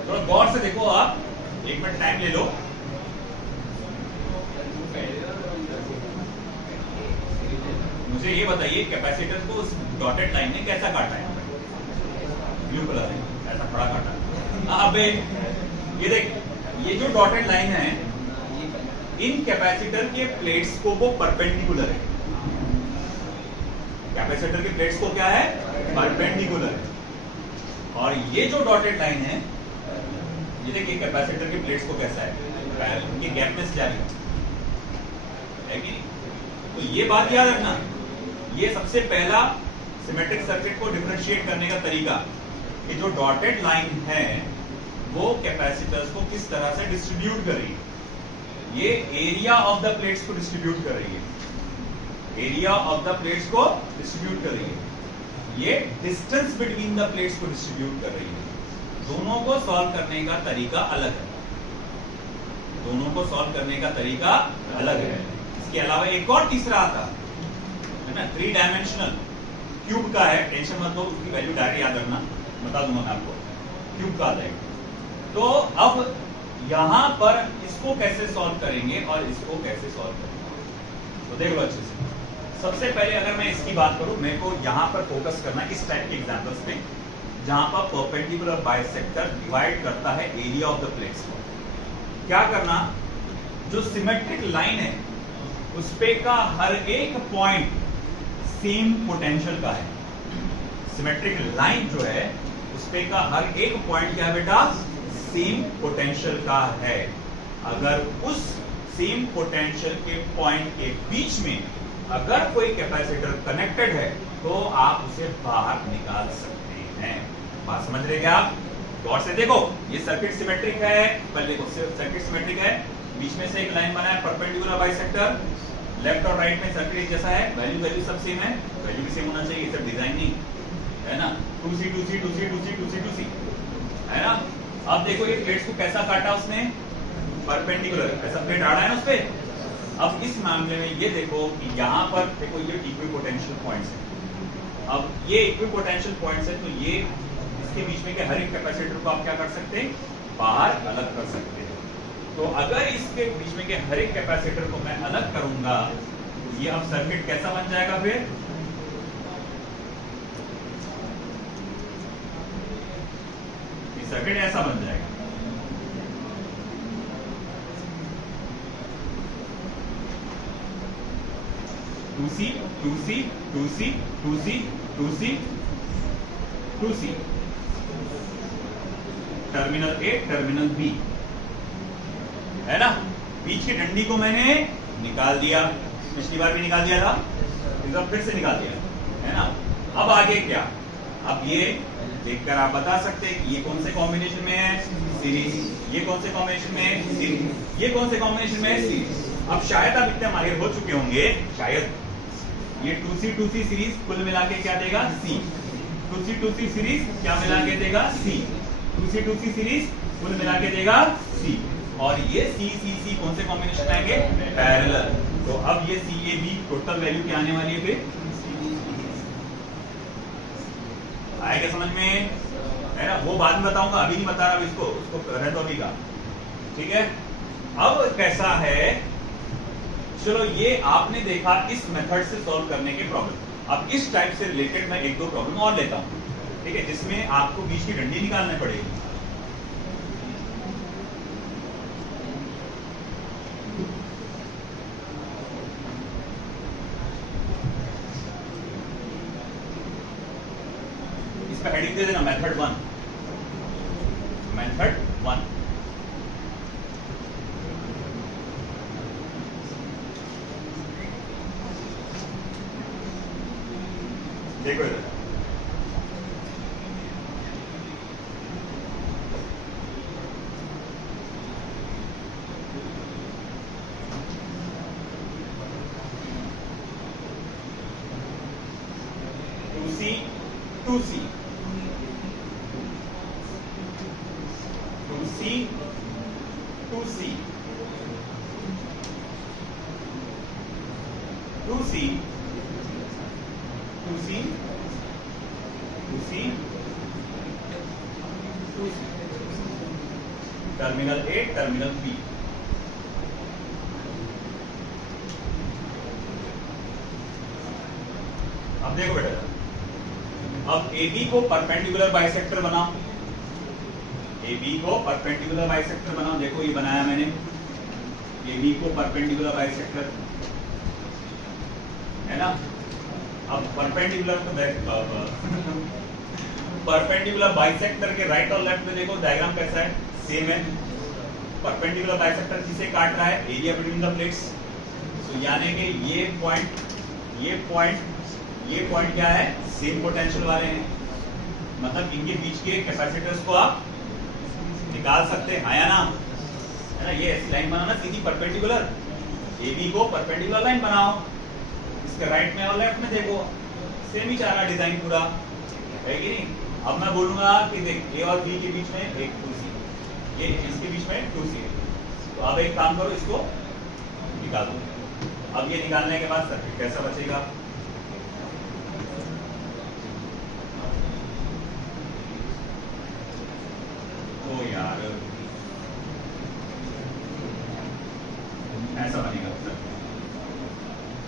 थोड़ा गौर से देखो, आप एक मिनट टाइम ले लो। मुझे ये बताइए कैपेसिटर को उस डॉटेड लाइन ने कैसा काटा है? ब्लू कलर है, ऐसा थोड़ा काटा। अबे ये देख, ये जो डॉटेड लाइन है इन कैपेसिटर के प्लेट्स को वो परपेंडिकुलर है। कैपेसिटर के प्लेट्स को क्या है? परपेंडिकुलर है। और ये जो डॉटेड लाइन है, ये देखिए कैपेसिटर के प्लेट्स को कैसा है, उनके गैप में से जा रही है कि नहीं? तो ये बात याद रखना, ये सबसे पहला सिमेट्रिक सर्किट को डिफरेंशिएट करने का तरीका कि जो डॉटेड लाइन है वो कैपेसिटर्स को किस तरह से डिस्ट्रीब्यूट कर रही है। ये एरिया ऑफ द प्लेट्स को डिस्ट्रीब्यूट कर रही है, एरिया ऑफ द प्लेट्स को डिस्ट्रीब्यूट कर रही है, ये डिस्टेंस बिटवीन द प्लेट्स को डिस्ट्रीब्यूट कर रही है। दोनों को सॉल्व करने का तरीका अलग है, दोनों को सॉल्व करने का तरीका अलग है। इसके अलावा एक और तीसरा आता है ना, 3 डायमेंशनल क्यूब का है, टेंशन मत लो, उसकी वैल्यू डायरेक्ट याद रखना, बता दूंगा मैं आपको, क्यूब का आता है। तो अब यहां पर इसको कैसे सॉल्व करेंगे और इसको कैसे सॉल्व करेंगे, तो देख लो अच्छे से। सबसे पहले अगर मैं इसकी बात करूं, मेरे को यहां पर फोकस करना इस टाइप के एग्जांपल्स पे जहां पर परपेंडिकुलर बाइसेक्टर डिवाइड करता है एरिया ऑफ द प्लेट्स को। क्या करना, जो सिमेट्रिक लाइन है उस पे का हर एक पॉइंट सेम पोटेंशियल का है, सिमेट्रिक लाइन जो है उसपे का हर एक पॉइंट क्या है बेटा, सेम पोटेंशियल का है। अगर उस सेम पोटेंशियल के पॉइंट के बीच में अगर कोई कैपेसिटर कनेक्टेड है तो आप उसे बाहर निकाल सकते हैं। बात समझ रहे क्या आप? गौर से देखो, ये सर्किट सिमेट्रिक है। पहले देखो, सर्किट सिमेट्रिक है, बीच में से एक लाइन बना है परपेंडिकुलर बाइसेक्टर, लेफ्ट और राइट में सर्किट एक जैसा है, वैल्यू सब सेम है, वैल्यू भी सेम होना चाहिए, ये सब डिजाइनिंग है ना। 2C 2C 2C 2C 2C 2C है ना। अब देखो ये प्लेट्स को कैसा काटा उसने, परपेंडिकुलर, ऐसा प्लेट आ रहा है ना उसपे। अब इस मामले में ये देखो कि यहाँ पर देखो ये इक्विपोटेंशियल पॉइंट्स है। अब ये इक्विपोटेंशियल पॉइंट्स है तो ये इसके बीच में के हर एक कैपेसिटर को आप क्या कर सकते हैं, बाहर अलग कर सकते हैं। तो अगर इसके बीच में के हर एक कैपेसिटर को मैं अलग करूंगा, ये अब सर्किट कैसा बन जाएगा, फिर ये सर्किट ऐसा बन जाएगा। Two C terminal A terminal B है ना। बीच की डंडी को मैंने निकाल दिया, पिछली बार भी निकाल दिया था, इस बार फिर से निकाल दिया है ना। अब आगे क्या, अब ये देखकर आप बता सकते हैं कि ये कौन से कॉम्बिनेशन में है, सीरीज। ये कौन से कॉम्बिनेशन में है, सीरीज। ये कौन से कॉम्बिनेशन में है, सीरीज। अब शायद आप इतने माहिर हो चुके होंगे, शायद ये 2C सीरीज कुल मिला के क्या देगा, C। 2C सीरीज क्या मिला के देगा, C। 2C सीरीज कुल मिला के देगा C। और ये C कौन से कॉम्बिनेशन में आएंगे, पैरेलल। तो अब ये CAB टोटल वैल्यू क्या आने वाली है, फिर आएगा समझ में, है ना। वो बाद में बताऊंगा, अभी नहीं बता रहा इसको, उसको रहने दो अभी का, ठीक है। अब कैसा है, चलो ये आपने देखा इस मेथड से सॉल्व करने के प्रॉब्लम। अब इस टाइप से रिलेटेड मैं एक दो प्रॉब्लम और लेता हूं, ठीक है, जिसमें आपको बीच की डंडी निकालनी पड़ेगी। इसका हेडिंग दे देना मेथड 1, मेथड 1। देखो इधर, two C terminal A terminal B. अब देखो बेटा, अब AB को परपेंडिकुलर बाइसेक्टर बनाओ, AB को परपेंडिकुलर बाइसेक्टर बनाओ। देखो ये बनाया मैंने, AB को परपेंडिकुलर बाइसेक्टर है ना। अब परपेंडिकुलर बाइसेक्टर के राइट और लेफ्ट में देखो डायग्राम कैसा है, सेम है। परपेंडिकुलर बाइसेक्टर जिसे काट रहा है, एरिया बिटवीन द प्लेट्स। तो यानी कि ये पॉइंट क्या है, सेम पोटेंशियल वाले हैं, मतलब इनके बीच के कैपेसिटर्स को आप निकाल सकते हैं, या ना, है ना। ये ऐसी लाइन बनाना सीधी परपेंडिकुलर, AB को परपेंडिकुलर लाइन बनाओ। इसके राइट में और लेफ्ट में देखो सेम ही चाह रहा डिजाइन पूरा, है कि नहीं। अब मैं बोलूंगा कि देख A और B के बीच में एक 2C, ये इसके बीच में 2C। तो अब एक काम करो, इसको निकालो। अब ये निकालने के बाद सर्किट कैसा बचेगा, तो यार ऐसा बनेगा,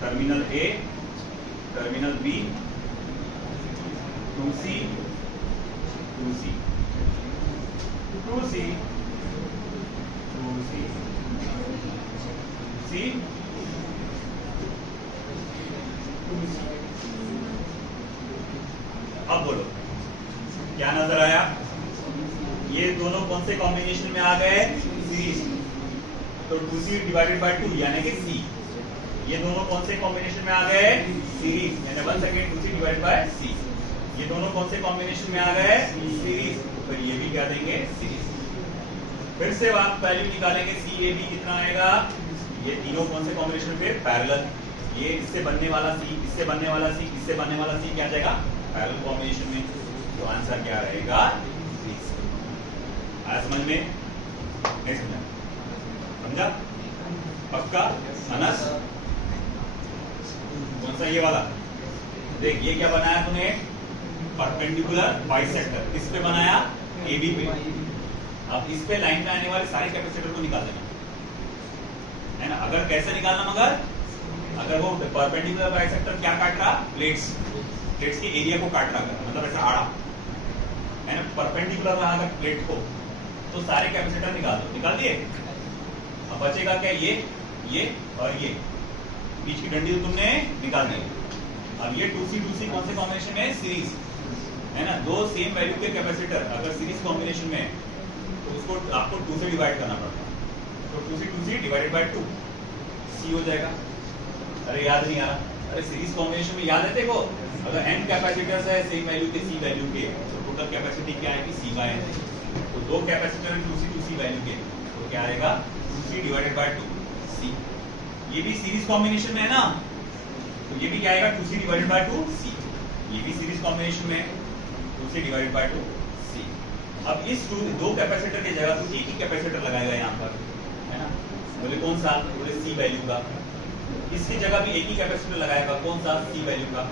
terminal A terminal B 2C 2C 2C 2C C 2C। अब बोलो क्या नजर आया? ये दोनों कौन से कॉम्बिनेशन में आ गए? सीरीज। तो 2c डिवाइडेड बाय 2 यानी कि c। ये दोनों कौन से कॉम्बिनेशन में आ गए? सीरीज। यानी 1 second 2c divided by c। ये दोनों कौन से कॉम्बिनेशन में आ गए? सीरीज। तो ये भी क्या देंगे? सीरीज। फिर से आप वैल्यू निकालेंगे c a b कितना आएगा? ये तीनों कौन से कॉम्बिनेशन फिर? पैरेलल। ये इससे बनने वाला c, इससे बनने वाला c, इससे बनने वाला c क्या जाएगा? पैरेलल कॉम्बिनेशन में। तो आंसर क्या रहेगा? 3। आया समझ में? नहीं समझा? समझा? पक्का? अनस? कौन सा? ये वाला देख, ये क्या बनाया तूने? Perpendicular bisector. किस पे बनाया? AB पे। अब इस पे लाइन में आने वाले सारे कैपेसिटर को निकाल देना है ना। अगर कैसे निकालना? मगर अगर वो परपेंडिकुलर बाइसेक्टर क्या काट रहा? प्लेट्स के एरिया को काट रहा है, मतलब ऐसा आड़ा है ना, परपेंडिकुलर रहा अगर प्लेट को, तो सारे कैपेसिटर निकाल दो। निकाल दिए? अब बचेगा क्या? ये और ये बीच की डंडी तो तुमने निकाल दी। अब ये 2c कौन से कॉम्बिनेशन में? सीरीज है ना। दो सेम वैल्यू के कैपेसिटर अगर सीरीज कॉम्बिनेशन में तो उसको आपको 2 से डिवाइड करना पड़ता है। तो 2c डिवाइडेड बाय 2 c हो जाएगा। अरे याद नहीं आ रहा? अरे सीरीज कॉम्बिनेशन में याद है देखो, अगर n कैपेसिटर्स है सेम वैल्यू के c वैल्यू के, तो टोटल कैपेसिटी क्या आएगी? c by n। तो दो कैपेसिटर 2c वैल्यू के, तो क्या आएगा? 2c divided by 2 c। ये भी सीरीज कॉम्बिनेशन में है ना, तो ये भी क्या आएगा? 2c divided by 2 c। ये भी सीरीज कॉम्बिनेशन में 2c डिवाइडेड बाय 2 c। अब इस दो कैपेसिटर की जगह तो एक ही कैपेसिटर लगाएगा यहाँ पर, है ना। बोले कौन सा? बोले c वैल्यू का। इसकी जगह भी एक ही कैपेसिटर लगाएगा, कौन सा? c वैल्यू का।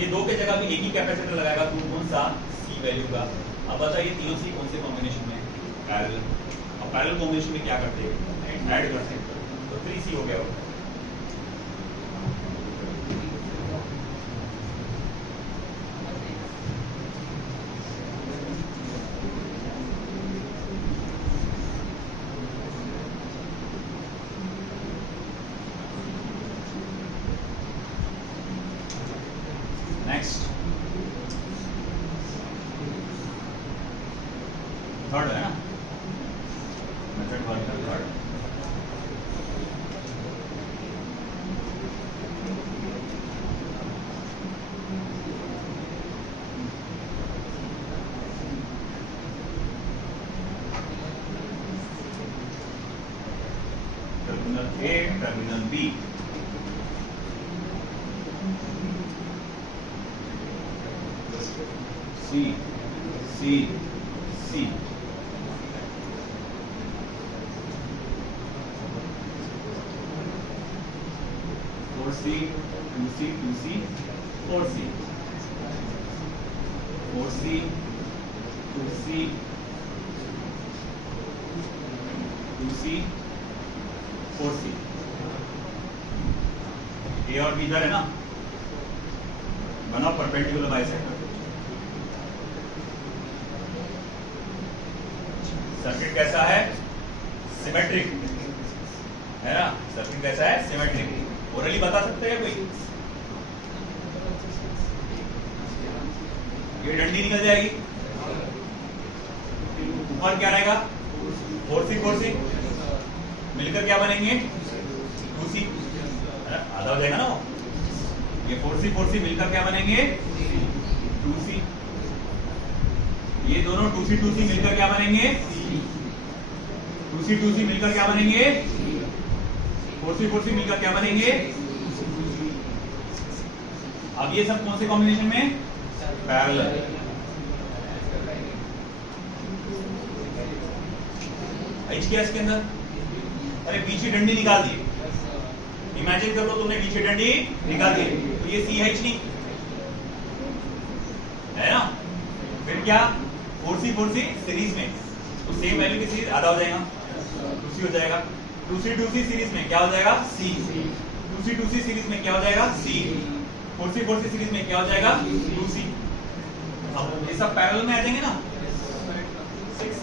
ये दो के जगह भी एक ही कैपेसिटर लगाएगा, कौन सा? c वैल्यू का। अब बताइए तीनों c कौन से कॉम्बिनेशन में? पैरेलल। अब पैरेलल कॉम्बिनेशन में क्या करते हैं? ऐड करते हैं। तो 3c हो गया। नेक्स्ट थर्ड है ना, मेथड 1 का third. Terminal A, terminal B, C, C, C। Four C, 2C, 2C, 4C, 4C, 2C, 2C, 4C। A और B इधर है ना, बनाओ परपेंडिकुलर बाइसेक्टर। सर्किट कैसा है? सिमेट्रिक है ना। सर्किट कैसा है? सिमेट्रिक। ओरली बता सकते हैं कोई? ये डंडी निकल जाएगी, ऊपर क्या रहेगा? 4c 4c मिलकर क्या बनेंगे? 2c। आधा हो जाएगा ना वो। ये 4c 4c मिलकर क्या बनेंगे? 2c। ये दोनों 2c 2c मिलकर क्या बनेंगे? 2c 2c मिलकर क्या बनेंगे? 4c 4c मिलकर क्या बनेंगे? अब ये सब कौन से कॉम्बिनेशन में? पैरेलल। एच क्या इसके अंदर? अरे बीच की डंडी निकाल दी। इमेजिन कर लो तुमने बीच की डंडी निकाल दी, तो ये सी एच नहीं है ना। फिर क्या? 4c 4c सीरीज में, तो सेम वैल्यू की सीरीज आधा हो जाएगा, 2c हो जाएगा। 2c 2c सीरीज में क्या हो जाएगा? c। 2c 2c सीरीज में क्या हो जाएगा? c। 4c 4c सीरीज में क्या हो जाएगा? 2c। अब ये सब पैरेलल में आ जाएंगे ना, 6c।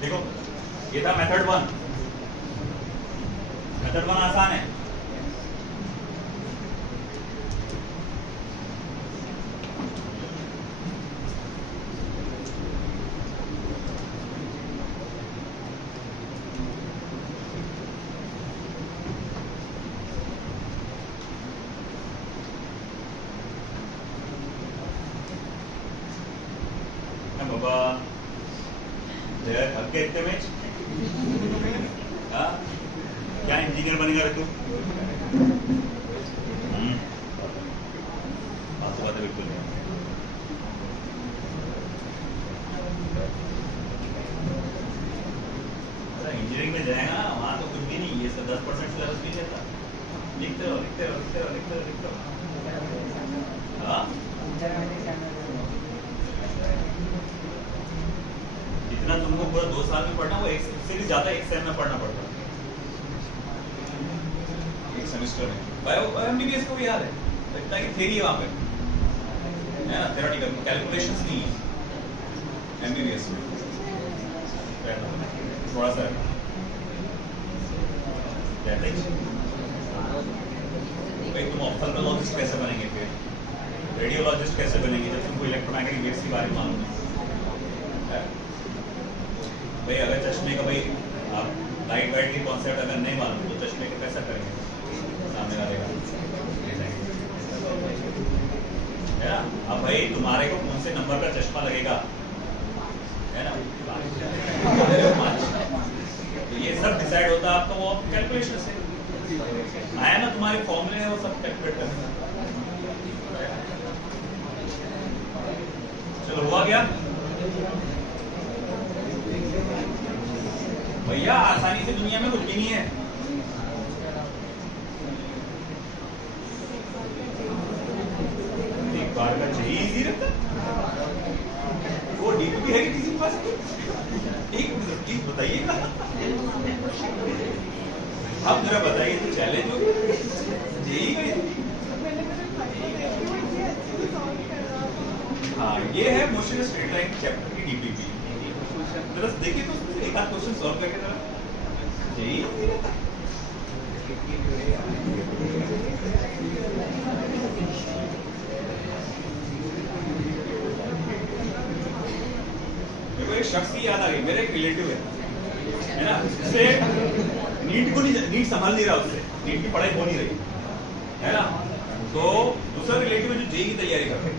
देखो ये था मेथड 1। मेथड 1 आसान है। वाह, थक गए इतने में? क्या इंजीनियर बनेगा रे तू? आपको बात बिल्कुल नहीं। इंजीनियरिंग में जाएगा ना, वहाँ तो कुछ भी नहीं, ये सब 10% सिलेबस भी लेता। लिखते रहो लिखते रहो लिखते रहो लिखते रहो लिखते रहो। हाँ, जितना तुमको पूरा 2 साल में पढ़ना, वो एक से भी ज्यादा एक सेम में पढ़ना पड़ता है, एक सेमेस्टर में। बायो एमबीबीएस को भी याद है, इतना की थ्योरी है वहाँ पे, है ना, थ्योरेटिकल कैलकुलेशंस नहीं है एमबीबीएस में, थोड़ा सा भाई। तुम ऑप्थेल्मोलॉजिस्ट कैसे बनेंगे, फिर रेडियोलॉजिस्ट कैसे बनेंगे जब तुमको इलेक्ट्रोमैग्नेटिक वेव्स के बारे में मालूम है? भाई अगर चश्मे का, भाई आप लाइट वाइट की कॉन्सेप्ट अगर नहीं मालूम तो चश्मे का कैसा करेंगे सामने वाले का, है ना? अब भाई तुम्हारे को कौन से नंबर का चश्मा लगेगा, है ना? तो ये सब डिसाइड होता है आपका वो कैलकुलेशन से आया ना, तुम्हारे फॉर्मूले है वो सब कैलकुलेट करना। चलो हुआ क्या भैया? आसानी से दुनिया में कुछ भी नहीं है। एक बार का चाहिए इजी रहता, वो डीपी है कि किसी के पास? एक चीज बताइएगा, आप जरा बताइए, तो चैलेंज हो यही। हाँ, ये है मोशन स्ट्रेट लाइन चैप्टर की डीपीपी। जरा देखिए तो एक आध क्वेश्चन सॉल्व करके जरा यही। देखो एक शख्स की याद आ गई, मेरा एक रिलेटिव है ना, उससे नीट को नहीं, नीट संभाल नहीं रहा, उससे नीट की पढ़ाई हो नहीं रही, है ना? तो दूसरा रिलेटिव है जो जेई की तैयारी कर रहा है,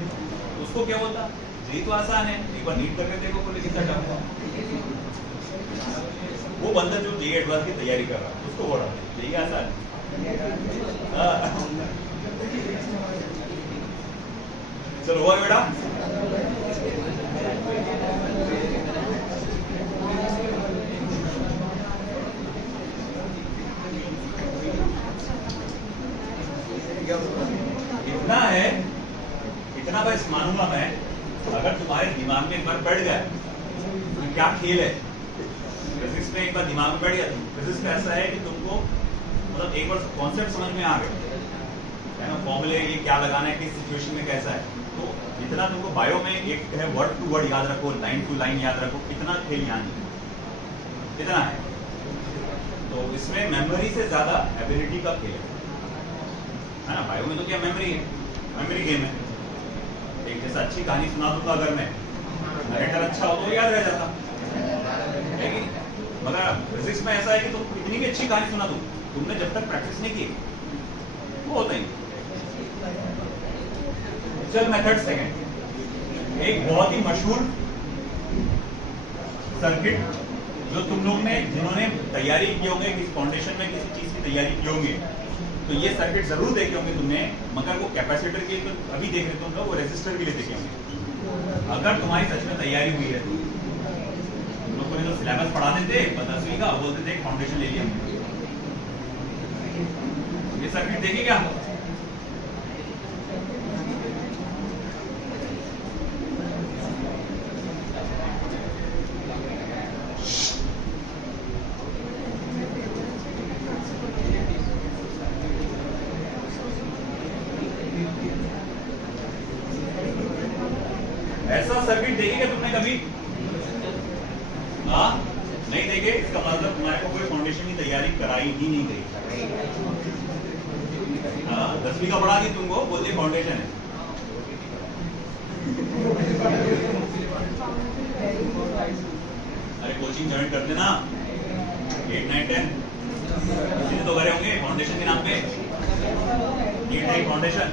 उसको क्या बोलता, जेई तो आसान है, एक बार नीट करके देखो, बोले कितना टफ है। वो बंदा जो जेई एडवांस की तैयारी कर रहा है उसको बोला जेई आसान है। चलो हुआ बेटा? इतना है, इतना बस मानूंगा मैं, अगर तुम्हारे दिमाग में एक बार बैठ गया तो क्या खेल है, फिजिक्स में एक बार दिमाग में बैठ गया, फिजिक्स में ऐसा है कि तुमको मतलब एक बार कॉन्सेप्ट समझ में आ गया, है ना, फॉर्मूले ये क्या लगाना है, किस सिचुएशन में कैसा है, तो इतना तुमको बायो में एक है वर्ड टू वर्ड याद रखो, लाइन टू लाइन याद रखो, इतना खेल यहाँ नहीं, इतना है। तो इसमें मेमोरी से ज्यादा एबिलिटी का खेल है ना। बायो में तो क्या मेमोरी है, मेमोरी गेम है। एक जैसा अच्छी कहानी सुना दूंगा अगर मैं, नरेटर अच्छा हो तो याद रह जाता, लेकिन मगर फिजिक्स में ऐसा है कि तुम इतनी भी अच्छी कहानी सुना दो, तुमने जब तक प्रैक्टिस नहीं की वो होता ही। चल मेथड सेकंड, एक बहुत ही मशहूर सर्किट जो तुम लोग ने, जिन्होंने तैयारी की होंगे, किसी फाउंडेशन में किसी चीज की तैयारी की होंगे, तो ये सर्किट जरूर देखे होंगे तुमने, मगर वो कैपेसिटर के तो अभी देख रहे तुम लोग, वो रेजिस्टर के लिए देखे होंगे। अगर तुम्हारी सच में तैयारी हुई है, तुम लोगों ने तो सिलेबस पढ़ा देते 10वीं का, बोलते थे फाउंडेशन ले लिया। ये सर्किट देखे क्या? ऐसा सर्किट देखेगा तुमने कभी? हाँ, नहीं देखे, इसका मतलब तुम्हारे को कोई फाउंडेशन की तैयारी कराई ही नहीं गई। हाँ, 10वीं का पढ़ा दी तुमको, बोलते फाउंडेशन है। अरे कोचिंग ज्वाइन कर देना, 8, 9, 10 इतने तो भरे होंगे फाउंडेशन के नाम पे। नीट नहीं फाउंडेशन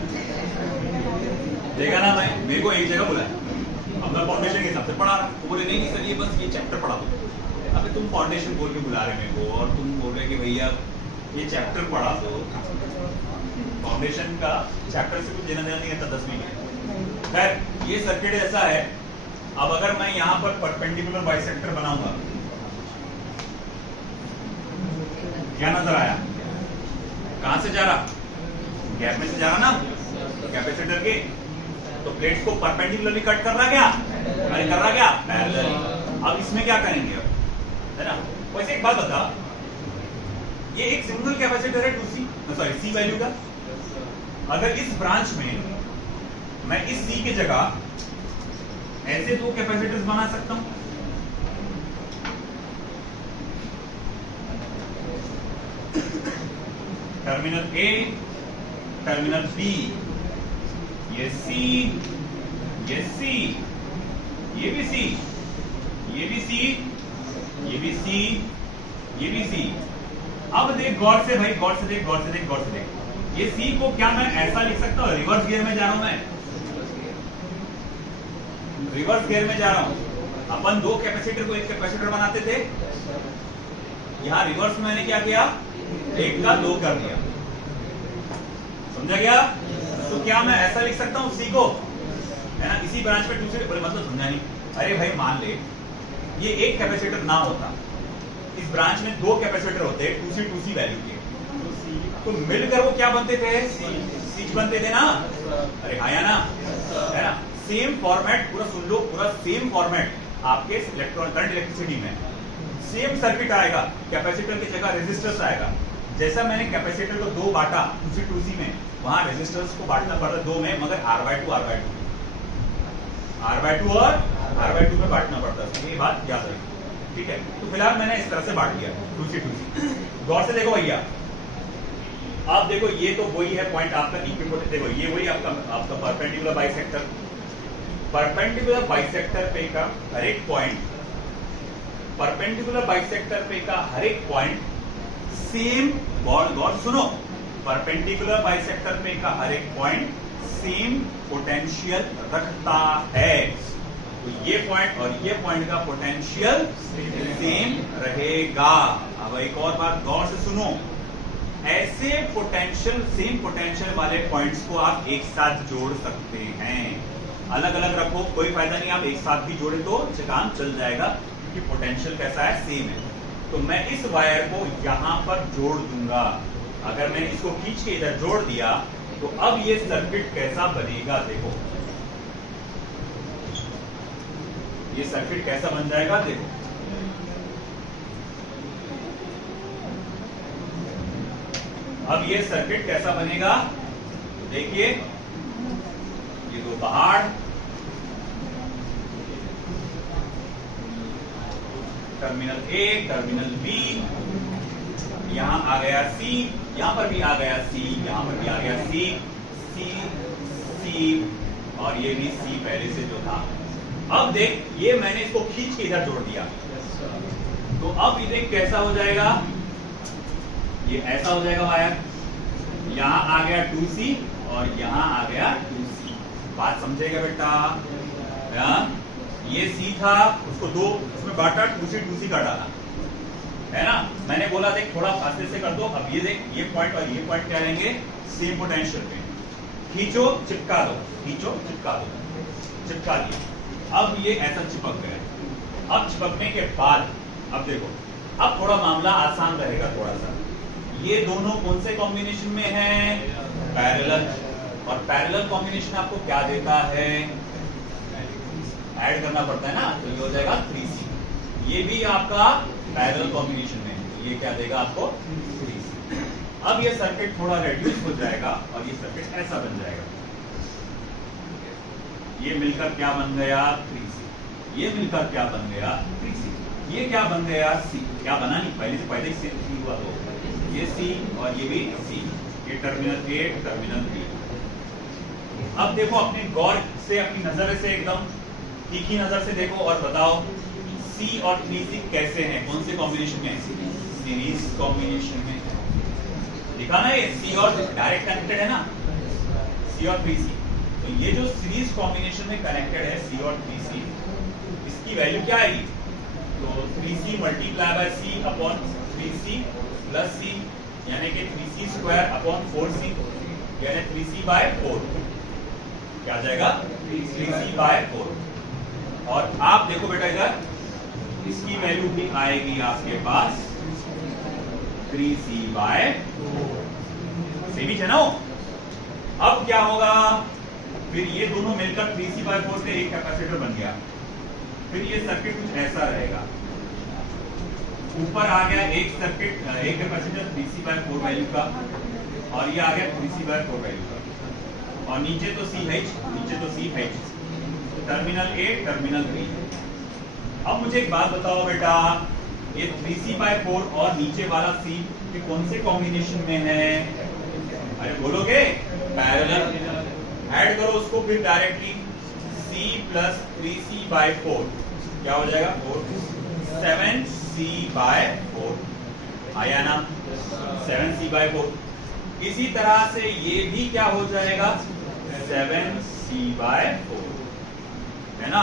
देखा ना भाई, मेरे को एक जगह बुलाया, अब मैं फाउंडेशन के हिसाब से पढ़ा रहा हूँ। तो बोले नहीं सर ये बस ये चैप्टर पढ़ा दो। अबे तुम फाउंडेशन बोल के बुला रहे मेरे को और तुम बोल रहे कि भैया ये चैप्टर पढ़ा दो। फाउंडेशन का चैप्टर से कुछ देना देना नहीं रहता 10वीं में। खैर ये सर्किट ऐसा है। अब अगर मैं यहाँ पर परपेंडिकुलर बाइसेक्टर बनाऊंगा, क्या नजर आया? कहां से जा रहा? गैप में से जा रहा ना कैपेसिटर के। तो प्लेट्स को परपेंडिकुलरली कट कर रहा क्या? अरे कर रहा क्या? पैरेलल। अब इसमें क्या करेंगे अब, है ना? वैसे एक बात बता, ये एक सिंगल कैपेसिटर है 2C, सॉरी C वैल्यू का। अगर इस ब्रांच में मैं इस C की जगह ऐसे दो कैपेसिटर्स बना सकता हूं। टर्मिनल A, टर्मिनल B, ये C, ये C, ये भी C, ये भी C, ये भी C, ये भी C। अब देख गौर से भाई, गौर से देख, गौर से देख, गौर से देख। ये C को क्या मैं ऐसा लिख सकता हूं? रिवर्स गियर में जा रहा हूं मैं, रिवर्स गियर में जा रहा हूं। अपन दो कैपेसिटर को एक कैपेसिटर बनाते थे, यहां रिवर्स में मैंने क्या किया? एक का दो कर दिया। समझा गया? तो क्या मैं ऐसा लिख सकता हूं C को, है ना? इसी ब्रांच में दूसरे, मतलब समझा नहीं। अरे भाई मान ले ये एक कैपेसिटर ना होता, इस ब्रांच में दो कैपेसिटर होते 2C वैल्यू के, तो मिलकर वो क्या बनते थे? C बनते थे ना। अरे हाँ या ना, है ना? सेम फॉर्मेट, पूरा सुन लो, पूरा सेम फॉर्मेट आपके इलेक्ट्रॉन करंट इलेक्ट्रिसिटी में सेम सर्किट आएगा। कैपेसिटर की जगह रेजिस्टर्स आएगा। जैसा मैंने कैपेसिटर को दो बांटा 2C में, वहां रेजिस्टर्स को बांटना पड़ता दो में, मगर R/2 और R/2 में बांटना पड़ता है। ये बात याद रखिए, ठीक है? तो फिलहाल मैंने इस तरह से बांट दिया 2C। गौर से देखो भैया, आप देखो ये तो वही है पॉइंट आपका इक्विपोटेंशियल। देखो ये वही आपका परपेंडिकुलर बाइसेक्टर। परपेंडिकुलर बाइसेक्टर पे का हर एक पॉइंट, परपेंडिकुलर बाइसेक्टर पे का हर एक पॉइंट सेम, गौर सुनो, परपेंडिकुलर बाइसेक्टर पे का हर एक पॉइंट सेम पोटेंशियल रखता है। तो ये पॉइंट और ये पॉइंट का पोटेंशियल सेम रहेगा। अब एक और बात गौर से सुनो, ऐसे पोटेंशियल, सेम पोटेंशियल वाले पॉइंट्स को आप एक साथ जोड़ सकते हैं। अलग अलग रखो कोई फायदा नहीं, आप एक साथ भी जोड़े तो काम चल जाएगा, क्योंकि पोटेंशियल कैसा है? सेम है। तो मैं इस वायर को यहां पर जोड़ दूंगा। अगर मैं इसको खींच के इधर जोड़ दिया तो अब ये सर्किट कैसा बनेगा? देखो ये सर्किट कैसा बन जाएगा, देखो। अब ये सर्किट कैसा बनेगा, देखिए। ये दो पहाड़, टर्मिनल A, टर्मिनल B, यहां आ गया C, यहां पर भी आ गया C, यहां पर भी आ गया C, C और ये भी C पहले से जो था। अब देख, ये मैंने इसको खींच के इधर जोड़ दिया, तो अब ये देख कैसा हो जाएगा? ये ऐसा हो जाएगा वायर। यहां आ गया 2C और यहां आ गया 2C। बात समझेगा बेटा? ये C था, उसको दो उसमें बांटा, 2C का डाला, है ना? मैंने बोला देख थोड़ा फासले से कर दो। अब ये देख, ये पॉइंट और ये पॉइंट क्या रहेंगे? सेम पोटेंशियल पे। खींचो चिपका दो, खींचो चिपका दो, चिपका दिया। अब ये ऐसा चिपक गया। अब चिपकने के बाद अब देखो, अब थोड़ा मामला आसान रहेगा थोड़ा सा। ये दोनों कौन से कॉम्बिनेशन में है? पैरेलल। और पैरेलल कॉम्बिनेशन आपको क्या देता है? ऐड करना पड़ता है ना, तो ये हो जाएगा 3C। ये भी आपका पैरेलल कॉम्बिनेशन में है, ये क्या देगा आपको? 3C। अब ये सर्किट थोड़ा रेड्यूस हो जाएगा और ये सर्किट ऐसा बन जाएगा। ये मिलकर क्या बन गया? 3C। ये मिलकर क्या बन गया? 3C। ये क्या बन गया? C। क्या बना नहीं, पहले ही C हुआ। तो ये C और ये भी C। ये टर्मिनल A, टर्मिनल B। अब देखो अपने गौर से, अपनी नजर से, एकदम तीखी नजर से देखो और बताओ C और 3C कैसे हैं? कौन से कॉम्बिनेशन में? सीरीज कॉम्बिनेशन में। दिखा ना, ये C और डायरेक्ट कनेक्टेड है ना, C और 3C। तो ये जो सीरीज कॉम्बिनेशन में कनेक्टेड है सी और 3c, इसकी वैल्यू क्या आएगी? तो 3c multiply by c upon 3c plus c, यानी कि 3c स्क्वायर अपॉन 4c, यानी 3c बाय 4। क्या आ जाएगा? 3c bye 4। और आप देखो बेटा इधर, इसकी वैल्यू भी आएगी आपके पास 3c बाय 4। सेमी है ना? अब क्या होगा? फिर ये दोनों मिलकर 3c बाय 4 से एक कैपेसिटर बन गया। फिर ये सर्किट कुछ ऐसा रहेगा, ऊपर आ गया एक सर्किट, एक कैपेसिटर 3c बाय 4 वैल्यू का, और ये आ गया 3c बाय 4 वैल्यू का, और नीचे तो CH, terminal A terminal B। अब मुझे एक बात बताओ बेटा, ये 3c बाय 4 और नीचे वाला C ये कौन से कॉम्बिनेशन में है? अरे बोलोगे? पैरेलल। ऐड करो उसको फिर directly, C plus 3c bye 4 क्या हो जाएगा? 4 7c बाय 4 आया ना? 7c bye 4। इसी तरह से ये भी क्या हो जाएगा? 7c बाय 4, है ना?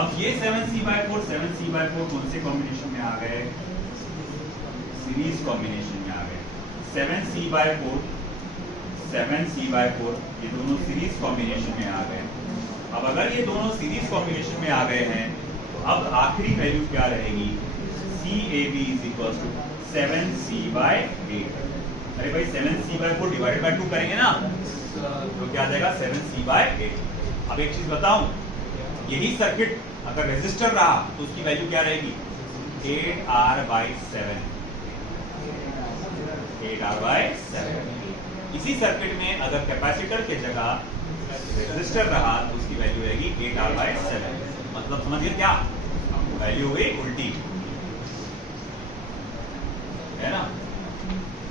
अब ये 7c बाय 4 कौन से कॉम्बिनेशन में आ गए? सीरीज कॉम्बिनेशन में आ गए। 7c बाय 4 ये दोनों सीरीज कॉम्बिनेशन में आ गए। अब अगर ये दोनों सीरीज कॉम्बिनेशन में आ गए हैं, तो अब आखिरी वैल्यू क्या रहेगी? CAB is equal to 7c by 8। अरे भाई 7c बाय 4 डिवाइडेड बाय 2 करेंगे ना, तो क्या आ जाएगा? 7c by 8। अब एक चीज बताऊं, यही सर्किट अगर रेजिस्टर रहा तो उसकी वैल्यू क्या रहेगी? 8R bye 7। 8R bye 7। इसी सर्किट में अगर कैपेसिटर के जगह रेजिस्टर रहा तो उसकी वैल्यू रहेगी 8R बाय 7। मतलब समझिए क्या वैल्यू हुई? उल्टी, है ना?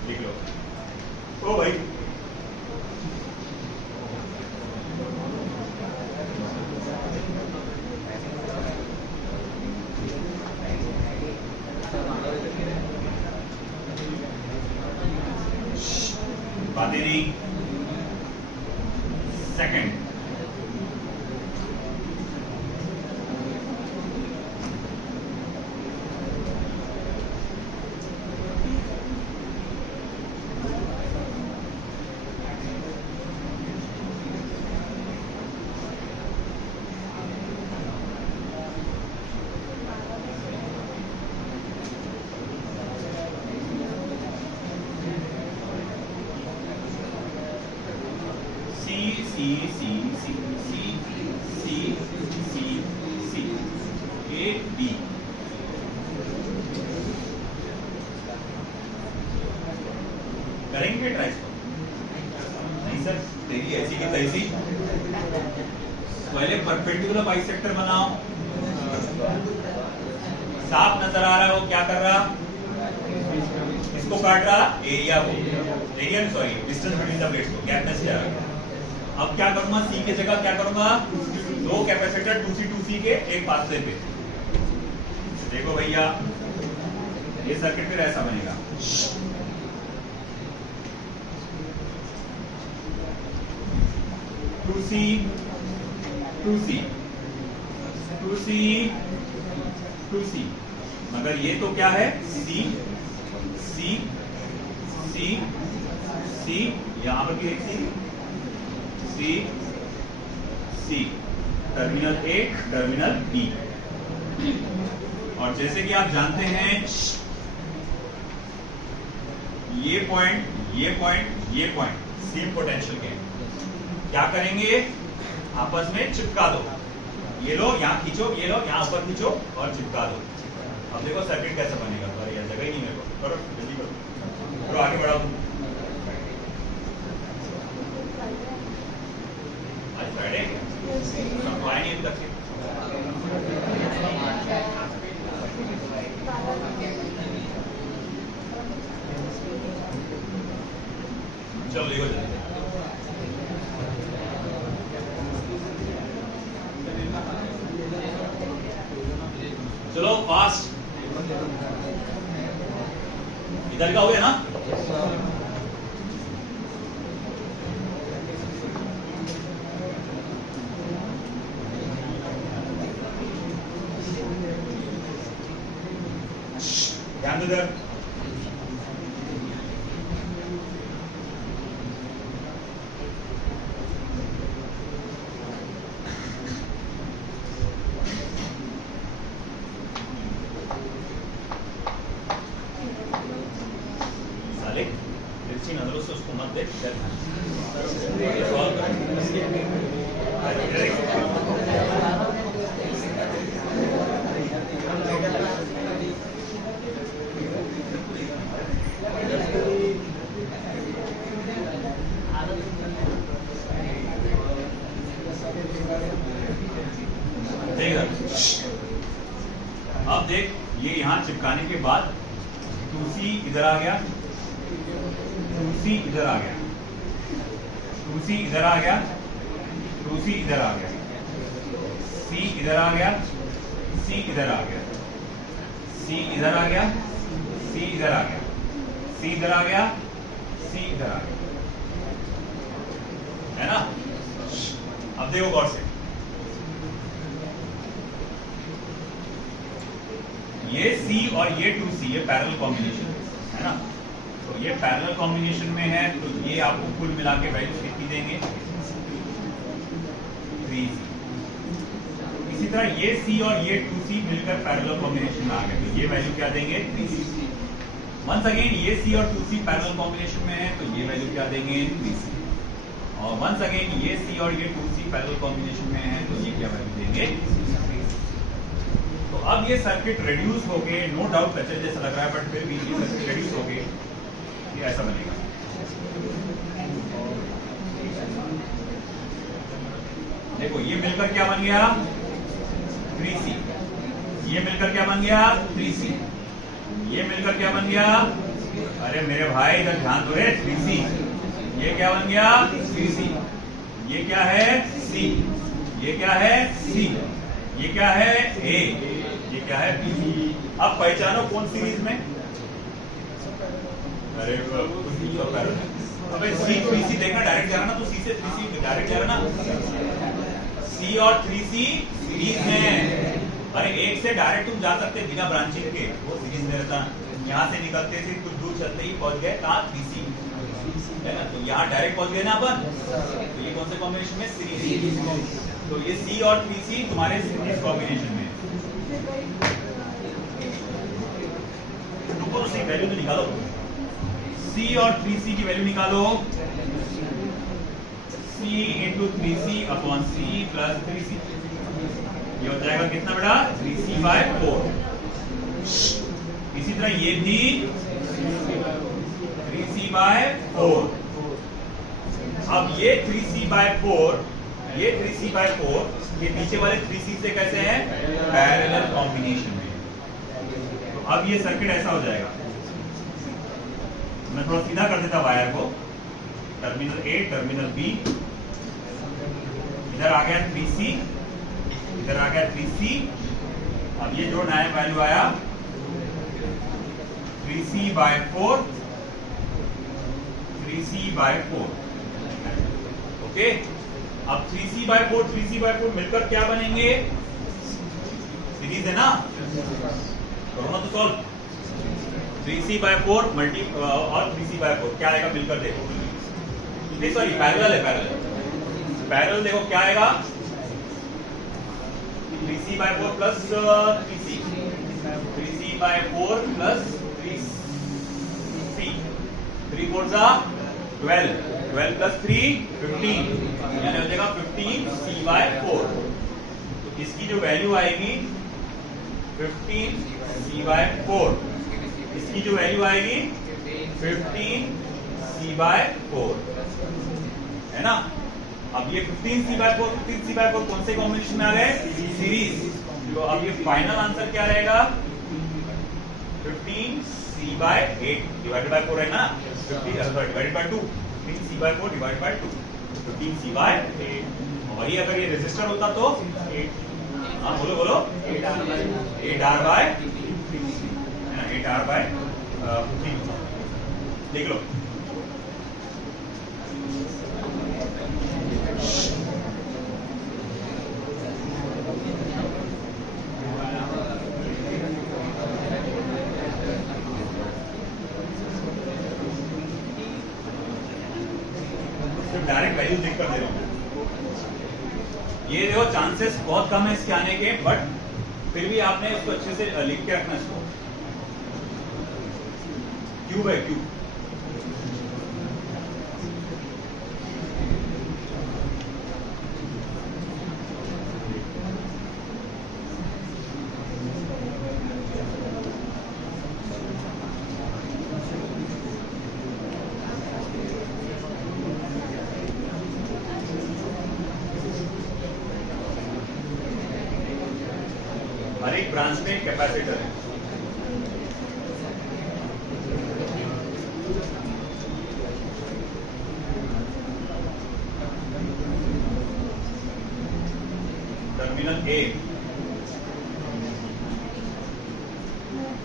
लिख लो। तो भाई बातें नहीं। Second, A B। करेंगे ट्राई? नहीं सर, तेरी ऐसी की तैसी। पहले परपेंडिकुलर बाइसेक्टर बनाओ। साफ नजर आ रहा है वो क्या कर रहा? इसको काट रहा, एरिया को, area sorry distance between the plates को, गैपनेस क्या है। अब क्या करूंगा? C की जगह क्या करूंगा? दो कैपेसिटर 2C के एक फासले पे। देखो भैया, ये सर्किट फिर ऐसा बनेगा। टू सी, मगर ये तो क्या है? C, यहां पर भी एक C, terminal A terminal B। और जैसे कि आप जानते हैं ये पॉइंट सेम पोटेंशियल के, क्या करेंगे? आपस में चिपका दो। ये लो यहाँ खींचो, ये लो यहाँ ऊपर खींचो और चिपका दो। अब देखो सर्किट कैसे बनेगा। अरे यार जगह ही नहीं मेरे को, करो जल्दी करो, आगे बढ़ाओ। आज फ्राइडे सबको आएंगे अभी तक से। चलो देखो जल्दी। चलो फास्ट, इधर का हो गया ना? ध्यान दो इधर। साले तिरछी नजरों से उसको मत देख, अब देख ये यहां चिपकाने के बाद 2C इधर आ गया, 2C इधर आ गया, 2C इधर आ गया, 2C इधर आ गया, C इधर आ गया, C इधर आ गया, C इधर आ गया, C इधर आ गया, C इधर आ गया, C इधर आ गया, है ना। अब देखो गौर से, ये C और ये 2C ये पैरेलल कॉम्बिनेशन है ना। तो ये पैरेलल कॉम्बिनेशन में है, तो ये आपको कुल मिला के वैल्यू कितनी देंगे, 3C। इसी तरह ये C और ये 2C मिलकर पैरेलल कॉम्बिनेशन में आ गए, तो ये वैल्यू क्या देंगे, 3C। वंस अगेन ये C और 2C पैरेलल कॉम्बिनेशन में है, तो ये वैल्यू क्या देंगे, 3C। और वंस अगेन ये C और ये 2C पैरेलल कॉम्बिनेशन में है, तो ये क्या वैल्यू देंगे। तो अब ये सर्किट रिड्यूस हो गए, नो डाउट कचरे जैसा लग रहा है, बट फिर भी ये सर्किट रिड्यूस हो गए, ये ऐसा बनेगा। देखो ये मिलकर क्या बन गया, 3C। ये मिलकर क्या बन गया, 3C। ये मिलकर क्या बन गया, अरे मेरे भाई इधर ध्यान दो, 3C। ये क्या बन गया, 3C। ये क्या है, C। ये क्या है, C। ये क्या है, A। ये क्या है, B। अब पहचानो कौन सीरीज में, अरे अबे C 3C देखना, डायरेक्ट जा रहा ना, तो C से 3C डायरेक्ट जा रहा ना। C और 3C सीरीज में, अरे एक से डायरेक्ट तुम जा सकते बिना ब्रांचिंग के, वो सीरीज में रहता। यहाँ से निकलते थे कुछ दूर चलते ही पहुंच गए कहाँ, 3C है ना। तो यहाँ डायरेक्ट पहुंच गए ना अपन, तो ये कौन से कॉम्बिनेशन में, सीरीज। तो ये C और 3C तुम्हारे सीरीज कॉम्बिनेशन में। रुको तो वैल्यू तो निकालो, C और 3C की वैल्यू निकालो। C into 3C upon C plus 3C, ये हो जाएगा कितना बेटा, 3C/4। इसी तरह ये भी 3C/4। अब ये 3C/4, ये 3C/4, ये नीचे वाले 3C से कैसे हैं, पैरेलल कॉम्बिनेशन में। तो अब ये सर्किट ऐसा हो जाएगा, मैं थोड़ा सीधा कर देता वायर को, टर्मिनल A टर्मिनल B, इधर आ गया 3C, इधर आ गया 3C। अब ये जो नया वैल्यू आया 3C/4, 3C/4, ओके। अब 3C/4, 3C/4 मिलकर क्या बनेंगे, सीरीज है ना, करो ना तो सॉल्व। 3C/4 मल्टी और 3C/4 क्या आएगा मिलकर, देखो नहीं सॉरी पैरेलल है, पैरेलल देखो क्या आएगा, 3C/4 plus 3C, 3C/4 plus 3C, 3 4 12, 12 plus 3 15, यानी हो जाएगा 15C/4। तो इसकी जो वैल्यू आएगी 15C/4, इसकी जो वैल्यू आएगी 15C/4, है ना। अब ये 15C/4, 15C/4 कौन से कॉम्बिनेशन में आ गए, सीरीज। तो अब ये फाइनल आंसर क्या रहेगा, 15C/8 डिवाइडेड बाय 4 है ना, 15 divided by 2, 15C/4 divided by 2, 15C/8। और ये अगर ये रेजिस्टर होता तो 8, हाँ बोलो बोलो, 8R/15 देख लो। वैल्यू देखकर दे रहा हूँ। ये देखो चांसेस बहुत कम है इसके आने के, बट फिर भी आपने इसको अच्छे से लिख के रखना इसको। क्यूब है क्यूब। हर एक ब्रांच में एक कैपेसिटर है। Terminal A,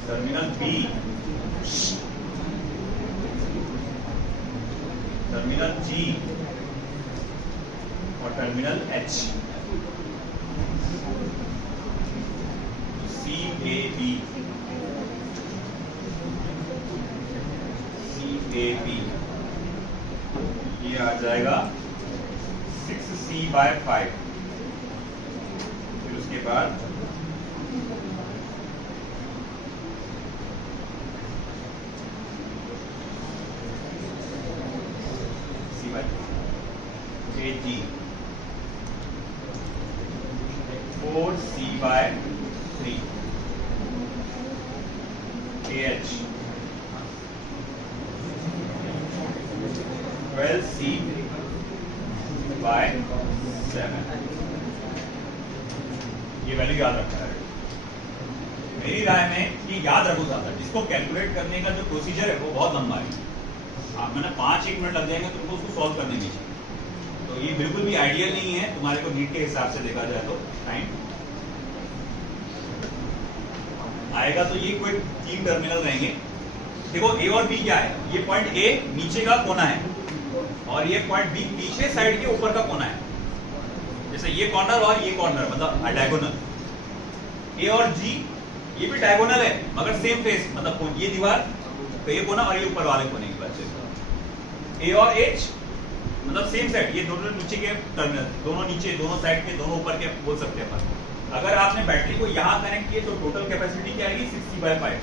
terminal B, terminal G और टर्मिनल एच। CAB, CAB ये आ जाएगा 6C/5। फिर उसके बाद AG 4C/3, AH 12C/7। ये वैल्यू याद रखना है। मेरी राय में ये याद रखो ज्यादा। जिसको कैलकुलेट करने का जो प्रोसीजर है वो बहुत लंबा है। आप मैंने 5-1 मिनट लग जाएंगे तुमको उसको सॉल्व करने में। तो ये बिल्कुल भी आइडियल नहीं है तुम्हारे को नीट के हिसाब से देखा जाए तो। टाइम आएगा तो ये कोई 3 टर्मिनल रहेंगे। देखो ए और बी क्या है, ये पॉइंट ए नीचे का कोना है और ये पॉइंट बी पीछे साइड के ऊपर का कोना है। जैसे ये कॉर्नर और ये कॉर्नर मतलब डायगोनल। ए और जी ये भी डायगोनल है मगर सेम फेस, मतलब ये दीवार तो ये कोना और ये ऊपर वाले कोने की बात है। ए और एच मतलब सेम साइड, ये दोनों नीचे के टर्मिनल, दोनों नीचे, दोनों साइड के, दोनों ऊपर के बोल सकते हैं अपन। अगर आपने बैटरी को यहाँ कनेक्ट किए तो टोटल कैपेसिटी क्या आएगी 6C/5।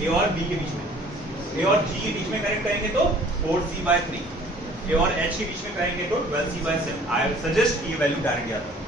ए और बी के बीच में, ए और जी के बीच में कनेक्ट करेंगे तो 4C/3, ए और एच के बीच में करेंगे तो 12C/7। आई सजेस्ट ये वैल्यू डायरेक्ट याद रखो।